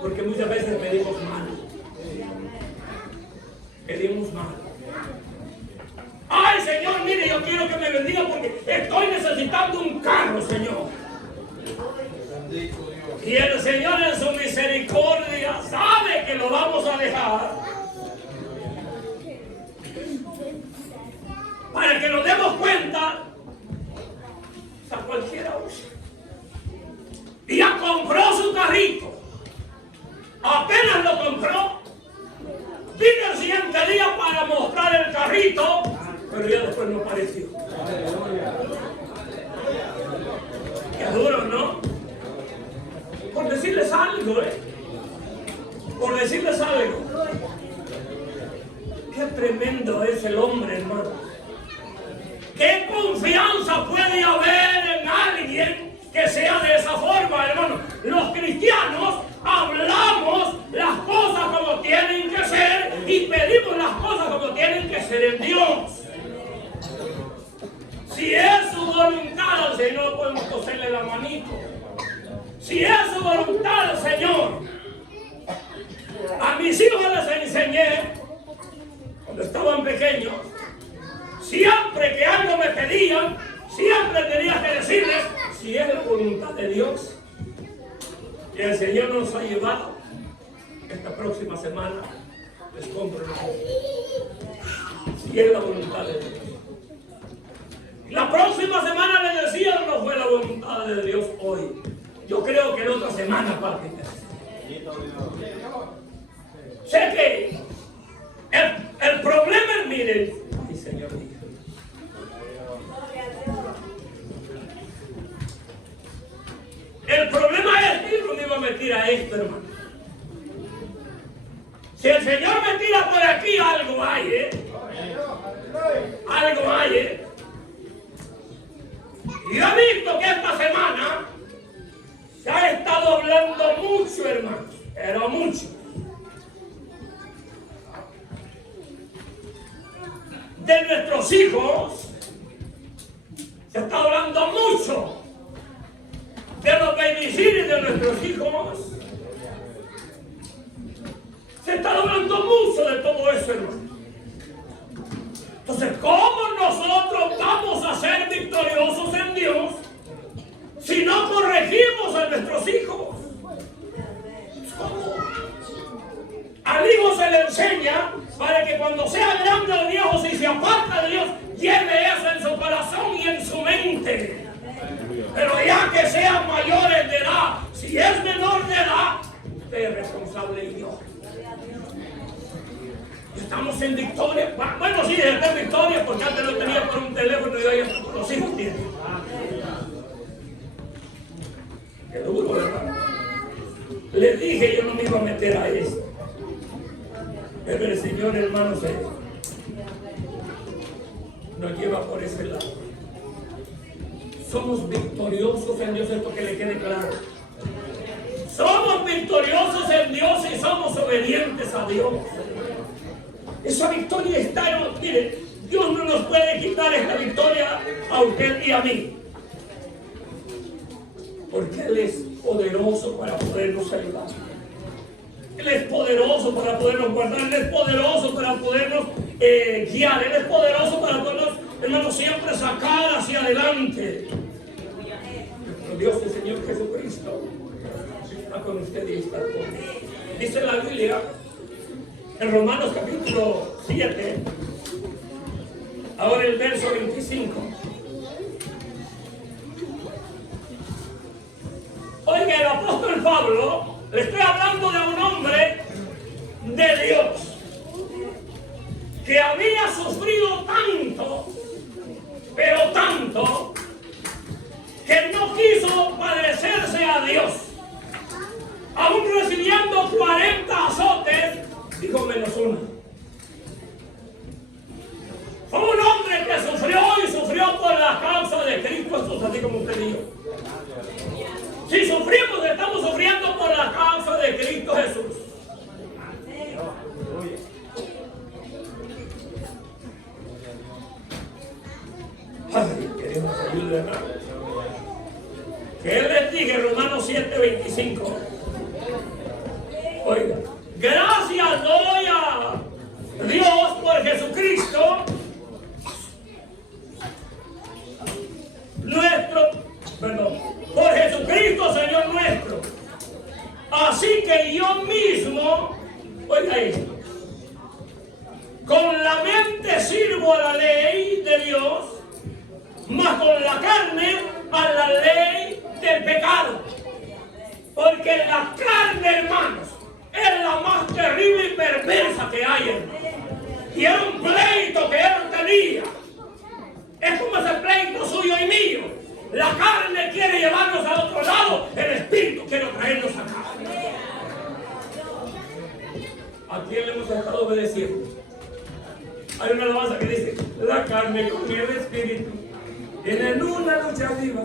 porque muchas veces pedimos mal. Pedimos mal. Ay, Señor, mire, yo quiero que me bendiga porque estoy necesitando un carro, Señor. Y el Señor en su misericordia sabe que lo vamos a dejar para que nos demos cuenta a cualquiera usa. Y ya compró su carrito. Apenas lo compró, vino el siguiente día para mostrar el carrito, pero ya después no apareció. Qué duro, ¿no? Por decirles algo, por decirles algo. Qué tremendo es el hombre, hermano. Qué confianza puede haber en alguien que sea de esa forma, hermano. Los cristianos hablamos las cosas como tienen que ser y pedimos las cosas como tienen que ser en Dios. Si es su voluntad al Señor, podemos coserle la manito. Si es su voluntad, Señor. A mis hijos les enseñé, cuando estaban pequeños, siempre que algo me pedían, siempre tenía que decirles, si es la voluntad de Dios. Y el Señor nos ha llevado. Esta próxima semana les compro el auto. Si es la voluntad de Dios. La próxima semana les decía, no fue la voluntad de Dios hoy. Yo creo que en otra semana, padre. Sé que el problema es, miren, ay, Señor, el problema es que yo no me iba a meter a esto, hermano. Si el Señor me tira por aquí, algo hay, algo hay, Y yo he visto que esta semana se ha estado hablando mucho, hermanos, pero mucho, de nuestros hijos. Se está hablando mucho de los babysitters de nuestros hijos. Se está hablando mucho de todo eso, hermano. Entonces, ¿cómo nosotros vamos a ser victoriosos en Dios a nuestros hijos. ¿Cómo? Al hijo se le enseña para que cuando sea grande o viejo, si se aparta de Dios, lleve eso en su corazón y en su mente. Pero ya que sean mayores de edad, si es menor de edad, usted es responsable de Dios. Estamos en Victoria. Bueno, sí, está en Victoria porque antes lo tenía por un teléfono y hoy los hijos tienen. Qué duro, ¿verdad? Les dije, yo no me iba a meter a esto. Pero el Señor, hermano, nos lleva por ese lado. Somos victoriosos en Dios, esto que le quede claro. Somos victoriosos en Dios y somos obedientes a Dios. Esa victoria está en nosotros. Mire, Dios no nos puede quitar esta victoria a usted y a mí. Porque Él es poderoso para podernos ayudar. Él es poderoso para podernos guardar. Él es poderoso para podernos guiar. Él es poderoso para podernos, hermanos, siempre sacar hacia adelante. Nuestro Dios, el Señor Jesucristo, está con usted y está con usted. Dice la Biblia, en Romanos capítulo 7, ahora el verso 25. Oiga, el apóstol Pablo, le estoy hablando de un hombre de Dios que había sufrido tanto, pero tanto, que no quiso padecerse a Dios. Aún recibiendo 40 azotes, dijo menos uno. Fue un hombre que sufrió y sufrió por la causa de Cristo Jesús, así como usted dijo. Si sufrimos, estamos sufriendo por la causa de Cristo Jesús. Ay, queremos ayuda, hermano. Que Él les diga en Romanos 7:25. Oiga, gracias doy a Dios por Jesucristo, por Jesucristo, Señor nuestro. Así que yo mismo, oiga esto, con la mente sirvo a la ley de Dios, mas con la carne a la ley del pecado. Porque la carne, hermanos, es la más terrible y perversa que hay, hermanos. Y era un pleito que él tenía. Es como ese pleito suyo y mío. La carne quiere llevarnos a otro lado, el espíritu quiere traernos acá. ¿A quién le hemos estado obedeciendo? Hay una alabanza que dice, la carne con el espíritu tienen una lucha viva.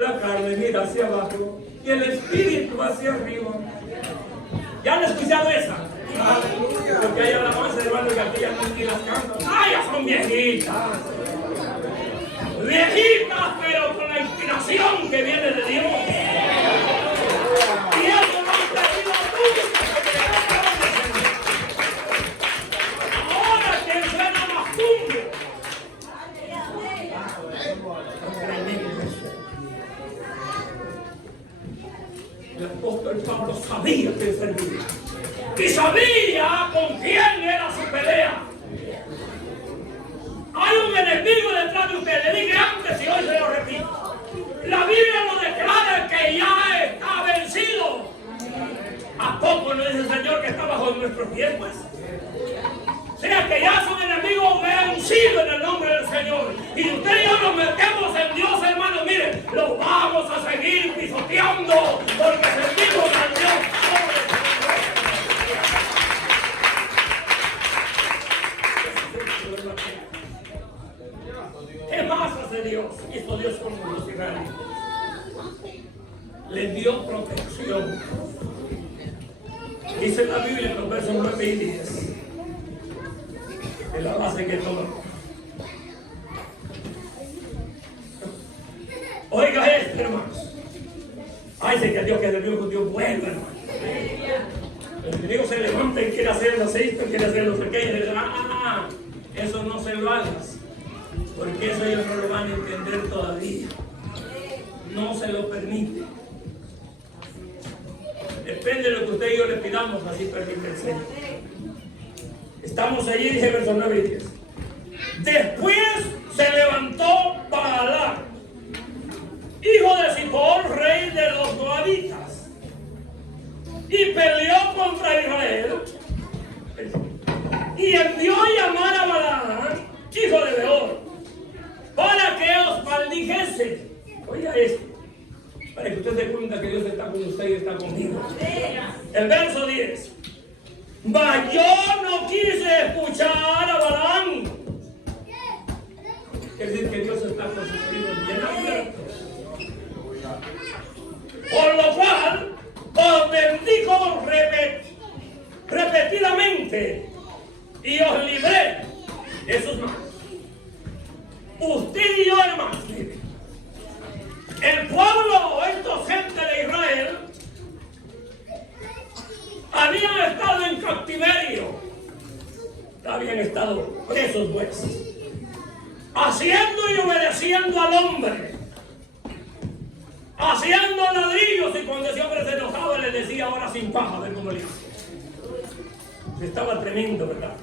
La carne mira hacia abajo y el espíritu hacia arriba. ¿Ya han escuchado esa? ¡Aleluya! Porque hay alabanzas, hermanos, que aquí ya no ni las cantan. ¡Ah, ya son viejitas! Viejitas, pero con la inspiración que viene de Dios. Y eso no ha tenido nunca. Ahora que suena más cumbia. El apóstol Pablo sabía que servía. Y sabía con quién era su pelea. Hay un enemigo detrás de usted. Le dije antes y hoy se lo repito. La Biblia nos declara que ya está vencido. ¿A poco no dice el Señor que está bajo nuestros pies, pues? O sea que ya son enemigos vencidos en el nombre del Señor. Y usted y yo nos metemos en Dios, hermano. Mire, lo vamos a seguir pisoteando porque servimos al Dios. ¿Qué más hace Dios? Hizo Dios con los israelitas. Les dio protección. Dice la Biblia en los versos 9 y 10. Es la base que toma. Oiga esto, hermanos. Ay, sé que Dios que es un Dios bueno, hermano. El enemigo se levanta y quiere hacer los esto, quiere hacer los aquellos. Eso no se lo hagas. Porque eso ellos no lo van a entender todavía. No se lo permite. Depende de lo que usted y yo le pidamos, así permite el Señor. Estamos allí, dice versos 9 y 10. Después se levantó Balac, hijo de Zippor, rey de los moabitas, y peleó contra Israel, y envió a llamar a Balaam, hijo de Beor, para que os maldijese. Oiga esto, para que usted se cuenta que Dios está con usted y está conmigo. El verso 10. Mas yo no quise escuchar a Balaam. Quiere decir que Dios está con sus hijos bien abiertos. Por lo cual os bendijo repetidamente y os libré de sus manos. Usted y yo, hermanos, el pueblo, estos gente de Israel, habían estado en cautiverio, habían estado presos, pues, haciendo y obedeciendo al hombre, haciendo ladrillos, y cuando ese hombre se enojaba le decía ahora sin paja, a ver cómo le dice. Estaba tremendo, ¿verdad?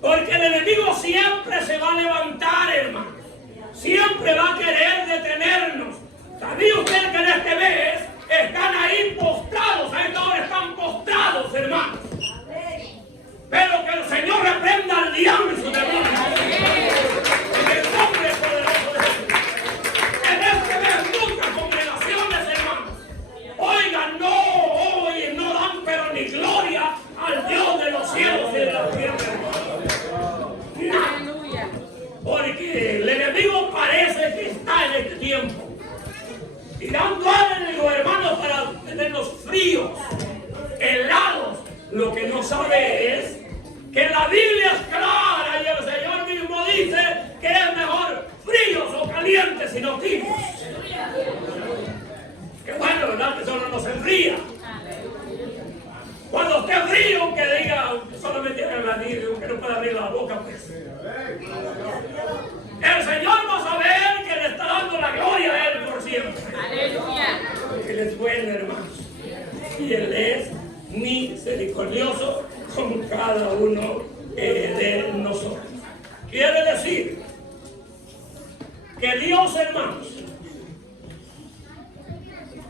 Porque el enemigo siempre se va a levantar, hermano. Siempre va a querer detenernos. ¿Sabía usted que en este mes están ahí postrados? A esta hora están postrados, hermanos. Pero que el Señor reprenda al diablo y sus demonios. En el nombre poderoso de Jesús. En este mes muchas congregaciones, hermanos, oigan, no dan pero ni gloria al Dios de los cielos y de la tierra. Aleluya. Porque el enemigo parece que está en este tiempo tirando ánimo, hermanos, para tenerlos fríos, helados. Lo que no sabe es que la Biblia es clara y el Señor mismo dice que es mejor fríos o calientes y no tibios. Qué bueno, ¿verdad? Que solo nos enfría. Cuando esté frío, que diga solamente que no puede abrir la boca, pues. El Señor va a saber que le está dando la gloria a Él por siempre. Aleluya. Porque Él es bueno, hermanos. Y Él es misericordioso con cada uno de nosotros. Quiere decir que Dios, hermanos,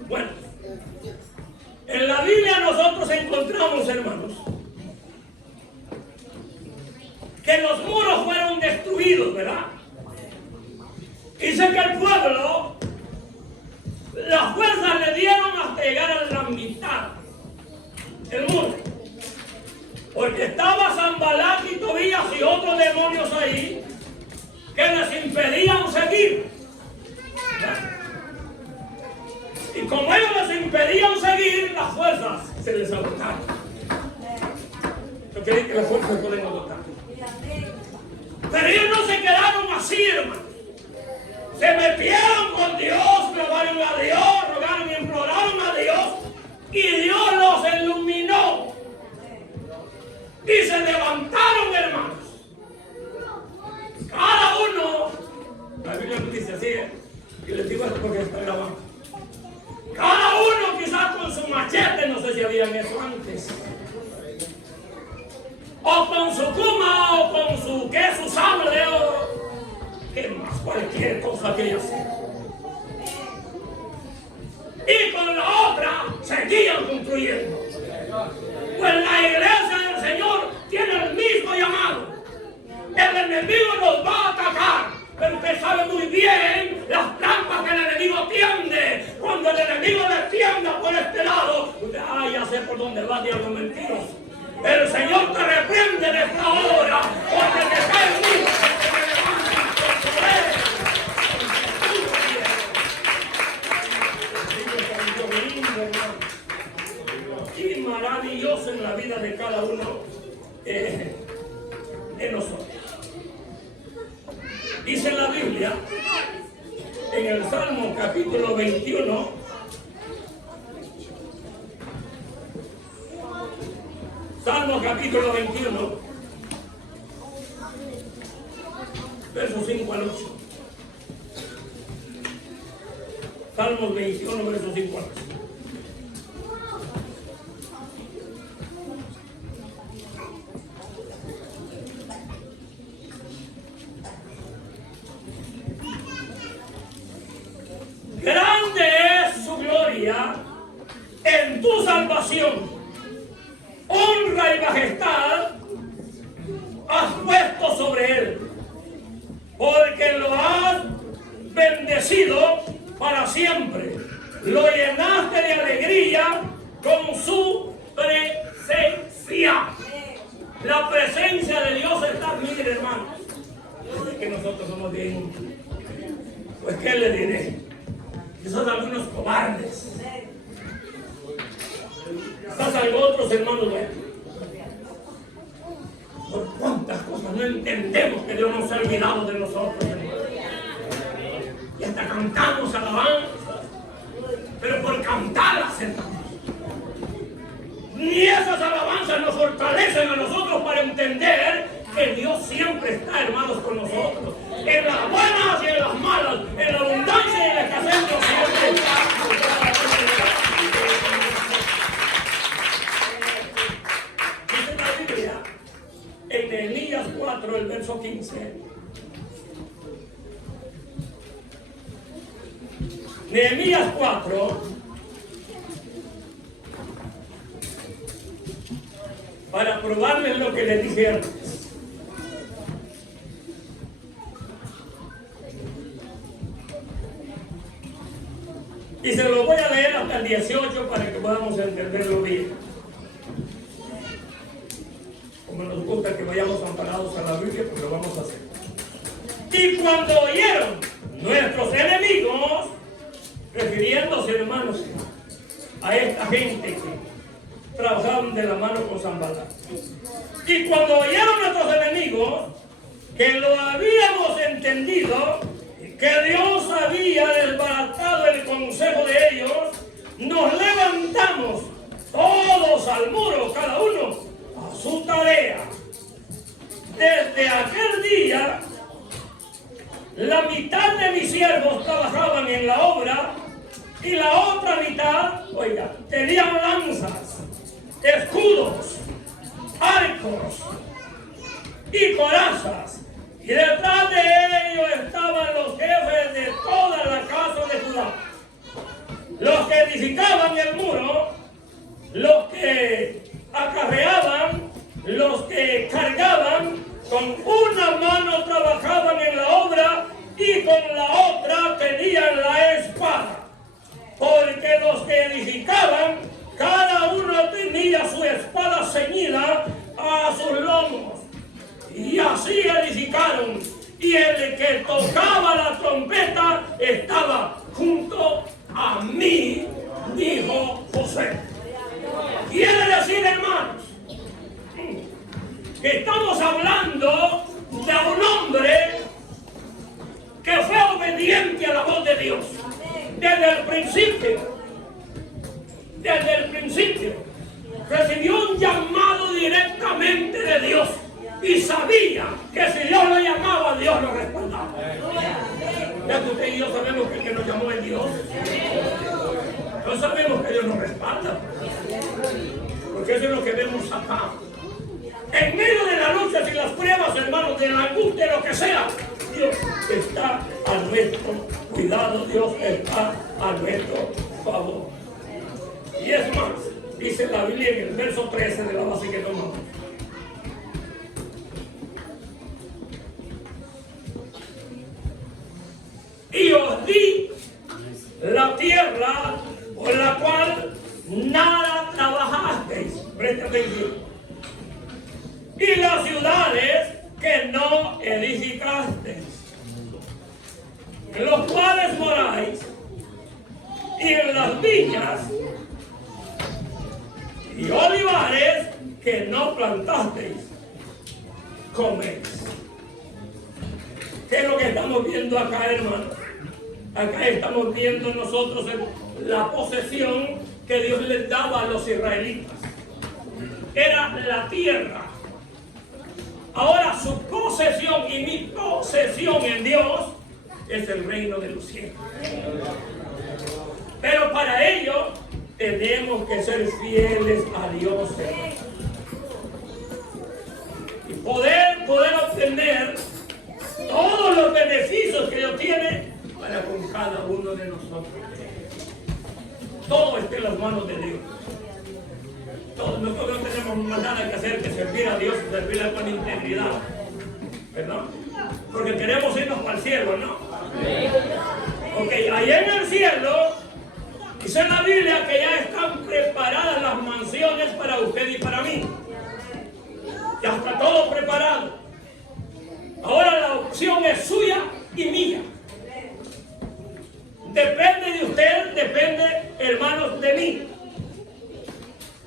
bueno, en la Biblia nosotros encontramos, hermanos, que los muros fueron destruidos, ¿verdad? Dice que el pueblo, las fuerzas le dieron hasta llegar a la mitad del muro. Porque estaba Sanbalat y Tobías y otros demonios ahí que les impedían seguir. Y como ellos les impedían seguir, las fuerzas se les agotaron. Yo creo que las fuerzas se pueden agotar. Pero ellos no se quedaron así, hermano. Se metieron con Dios, clamaron a Dios, rogaron y imploraron a Dios, y Dios los iluminó. Y se levantaron, hermanos. Cada uno, la Biblia nos dice así, y les digo esto porque está grabado. Cada uno quizás con su machete, no sé si habían eso antes, o con su cuma, o con su su sable, o qué más, cualquier cosa que ellos hacían. Y con la otra seguían construyendo. Pues la iglesia del Señor tiene el mismo llamado. El enemigo nos va a atacar, pero usted sabe muy bien las trampas que el enemigo tiende. Cuando el enemigo le tienda por este lado, usted, ya sé por dónde va, diablo mentiroso. El Señor te reprende en esta hora, porque te cae el mismo, te levanta por su poder. Y maravilloso en la vida de cada uno de nosotros. Dice la Biblia, en el Salmo capítulo 21, Salmo capítulo 21, versos 5 al 8. Salmos 21, versos 5 al 8. en tu salvación honra y majestad has puesto sobre él, porque lo has bendecido para siempre. Lo llenaste de alegría con su presencia. La presencia de Dios está aquí, hermanos. Es que nosotros somos bien. Pues, ¿qué le diré? Que son algunos cobardes. Pasan otros hermanos. Por cuántas cosas no entendemos que Dios nos ha olvidado de nosotros, hermanos. Y hasta cantamos alabanzas, pero por cantarlas, hermanos. Ni esas alabanzas nos fortalecen a nosotros para entender que Dios siempre está, hermanos, con nosotros. En las buenas y en las malas, en la abundancia y en la escasez, Dios siempre está. Dice la Biblia, en Nehemías 4, el verso 15. Nehemías 4. Para probarles lo que les dije antes. Y se lo voy a leer hasta el 18 para que podamos entenderlo bien. Como nos gusta que vayamos amparados a la Biblia, pues lo vamos a hacer. Y cuando oyeron nuestros enemigos, refiriéndose, hermanos, a esta gente que trabajaban de la mano con Sanballat. Y cuando oyeron nuestros enemigos que lo habíamos entendido, que Dios había desbaratado el consejo de ellos, nos levantamos todos al muro, cada uno a su tarea. Desde aquel día, la mitad de mis siervos trabajaban en la obra y la otra mitad, oiga, tenían lanzas, escudos, arcos y corazas, y detrás de ellos estaban los jefes de toda la casa de Judá, los que edificaban el muro, los que acarreaban, los que cargaban, con una mano trabajaban en la obra y con la otra tenían la espada, porque los que edificaban, cada uno tenía su espada ceñida a sus lomos. Y así edificaron. Y el que tocaba la trompeta estaba junto a mí, dijo José. Quiere decir, hermanos, que estamos hablando de un hombre que fue obediente a la voz de Dios. Desde el principio, recibió un llamado directamente de Dios y sabía que si Dios lo llamaba, Dios lo respaldaba. Ya que usted y yo sabemos que el que nos llamó es Dios. No sabemos que Dios nos respalda, porque eso es lo que vemos acá. En medio de las luchas y las pruebas, hermanos, de la angustia, lo que sea, Dios está a nuestro cuidado, Dios está a nuestro favor. Y es más, dice la Biblia en el verso 13 de la base que tomamos. Y os di la tierra por la cual nada trabajasteis. Presta atención. Y las ciudades que no edificasteis, en los cuales moráis, y en las viñas y olivares que no plantasteis, coméis. ¿Qué es lo que estamos viendo acá, hermanos? Acá estamos viendo nosotros la posesión que Dios les daba a los israelitas. Era la tierra. Ahora su posesión y mi posesión en Dios es el reino de los cielos. Pero para ello tenemos que ser fieles a Dios, hermanos. Y poder obtener todos los beneficios que Dios tiene para con cada uno de nosotros. Todo está en las manos de Dios. Todos nosotros no tenemos más nada que hacer que servir a Dios, servirle con integridad, ¿verdad? Porque queremos irnos para el cielo, ¿no? Ok, allá en el cielo dice en la Biblia que ya están preparadas las mansiones para usted y para mí. Ya está todo preparado. Ahora la opción es suya y mía. Depende de usted, depende, hermanos, de mí.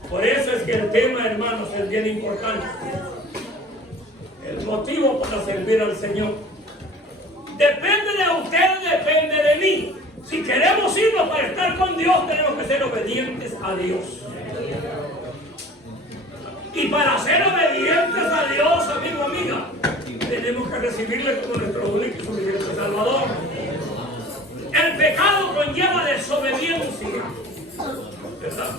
Por eso es que el tema, hermanos, es bien importante. El motivo para servir al Señor. Depende de usted, depende de mí. Si queremos irnos para estar con Dios, tenemos que ser obedientes a Dios. Y para ser obedientes a Dios, amigo, amiga, tenemos que recibirle como nuestro único y suficiente Salvador. El pecado conlleva desobediencia, ¿verdad?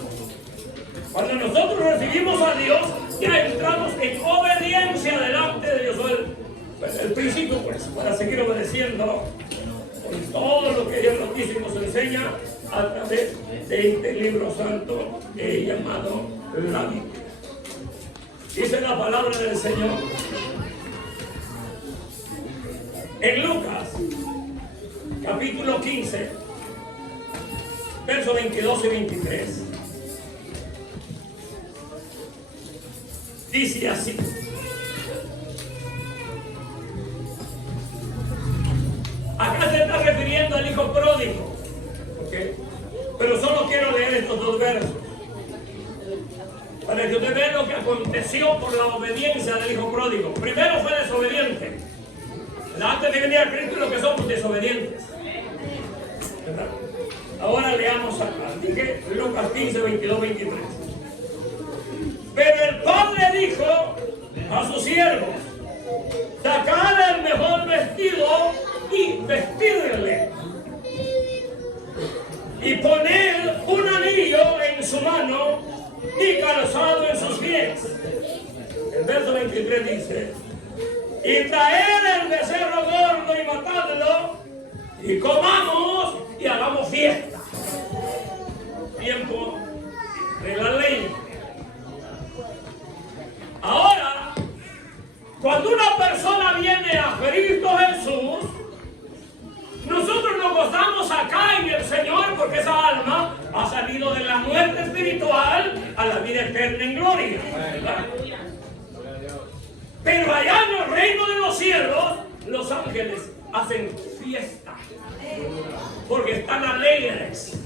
Cuando nosotros recibimos a Dios, ya entramos en obediencia delante de Dios. El principio, pues, para seguir obedeciendo con todo lo que Dios nos dice y nos enseña a través de este libro santo llamado la Biblia. Dice la palabra del Señor en Lucas, capítulo 15, versos 22 y 23. Dice así: acá se está refiriendo al hijo pródigo, ¿okay? Pero solo quiero leer estos dos versos para que usted vea lo que aconteció por la obediencia del hijo pródigo. Primero fue desobediente. Antes de venir a Cristo, lo que somos desobedientes, ¿verdad? Ahora leamos acá. Dije Lucas 15, 22, 23. Pero el padre dijo a sus siervos: sacad el mejor vestido y vestidle, y poned un anillo en su mano y calzado en sus pies. El verso 23 dice: y traed el becerro gordo y matadlo, y comamos y hagamos fiesta. Tiempo de la ley. Ahora, cuando una persona viene a Cristo Jesús, nosotros nos gozamos acá en el Señor, porque esa alma ha salido de la muerte espiritual a la vida eterna en gloria, ¿verdad? Pero allá en el reino de los cielos, los ángeles hacen fiesta, porque están alegres,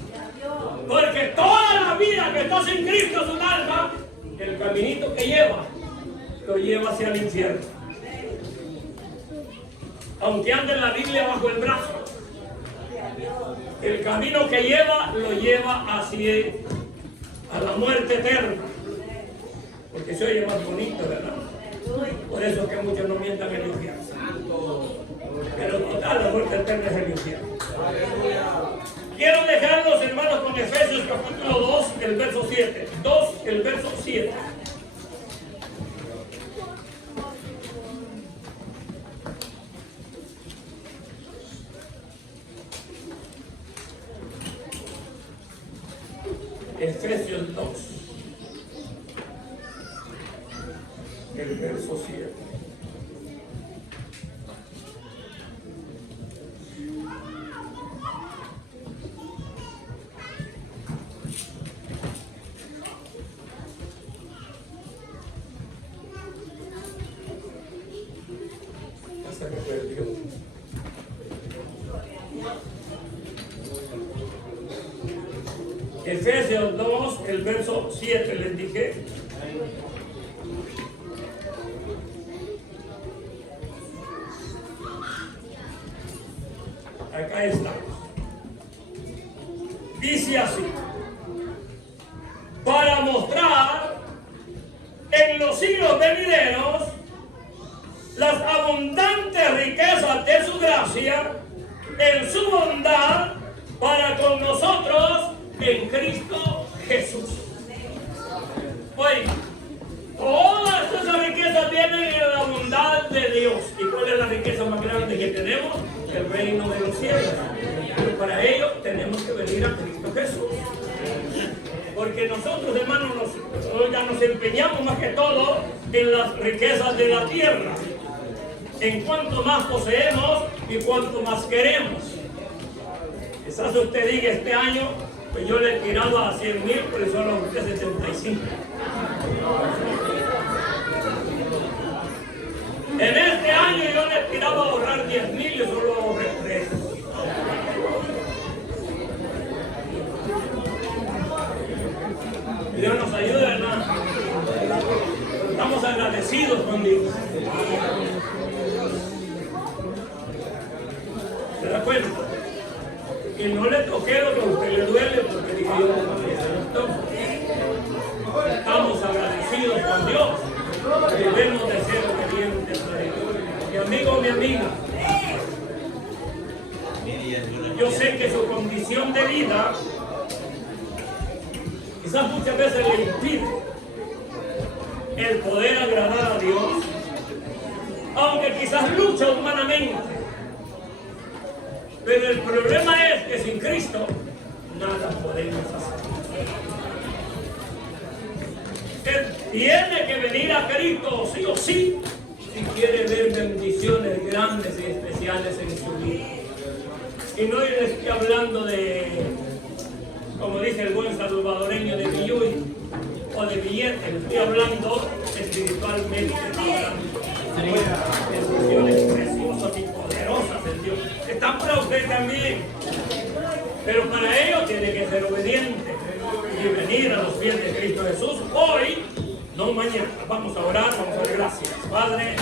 porque toda la vida que está sin Cristo es un alma, el caminito que lleva, lo lleva hacia el infierno. Aunque ande en la Biblia bajo el brazo, el camino que lleva, lo lleva hacia a la muerte eterna, porque se oye más bonito, ¿verdad? Por eso es que muchos no mientan en el infierno. Pero total, la muerte eterna es el infierno. Quiero dejarlos, hermanos, con Efesios capítulo 2, el verso 7. 2, el verso 7. Efesios 2, el verso 7. Hasta que perdió. Efesios 2, el verso 7, les dije. Acá está. Dice así: para mostrar en los siglos venideros las abundantes riquezas de su gracia en su bondad para con nosotros en Cristo Jesús. Oiga, todas esas riquezas vienen en la bondad de Dios. ¿Y cuál es la riqueza más grande que tenemos? El reino de los cielos. Pero para ello tenemos que venir a Cristo Jesús, porque nosotros nosotros, hermanos, nos empeñamos más que todo en las riquezas de la tierra. En cuanto más poseemos y cuanto más queremos. Quizás usted diga este año, pues yo le he tirado a 100,000, pero solo ahorré 75. En este año yo le he tirado a ahorrar 10,000 y solo ahorré 3. Dios nos ayuda, hermano. Estamos agradecidos con Dios. ¿Se da cuenta? Que no le toqué lo que a usted le duele porque dijo yo, estamos agradecidos con Dios. Debemos de ser obedientes a Dios. Mi amigo, mi amiga, yo sé que su condición de vida quizás muchas veces le impide el poder agradar a Dios, aunque quizás lucha humanamente. Pero el problema es que sin Cristo nada podemos hacer. Usted tiene que venir a Cristo sí o sí si quiere ver bendiciones grandes y especiales en su vida. Y no le estoy hablando de, como dice el buen salvadoreño, de billuy o de billetes. Estoy hablando espiritualmente, bendiciones preciosas y poderosas en Dios. Están para usted también, pero para ello tiene que ser obediente y venir a los pies de Cristo Jesús hoy, no mañana. Vamos a orar, vamos a dar gracias. Padre,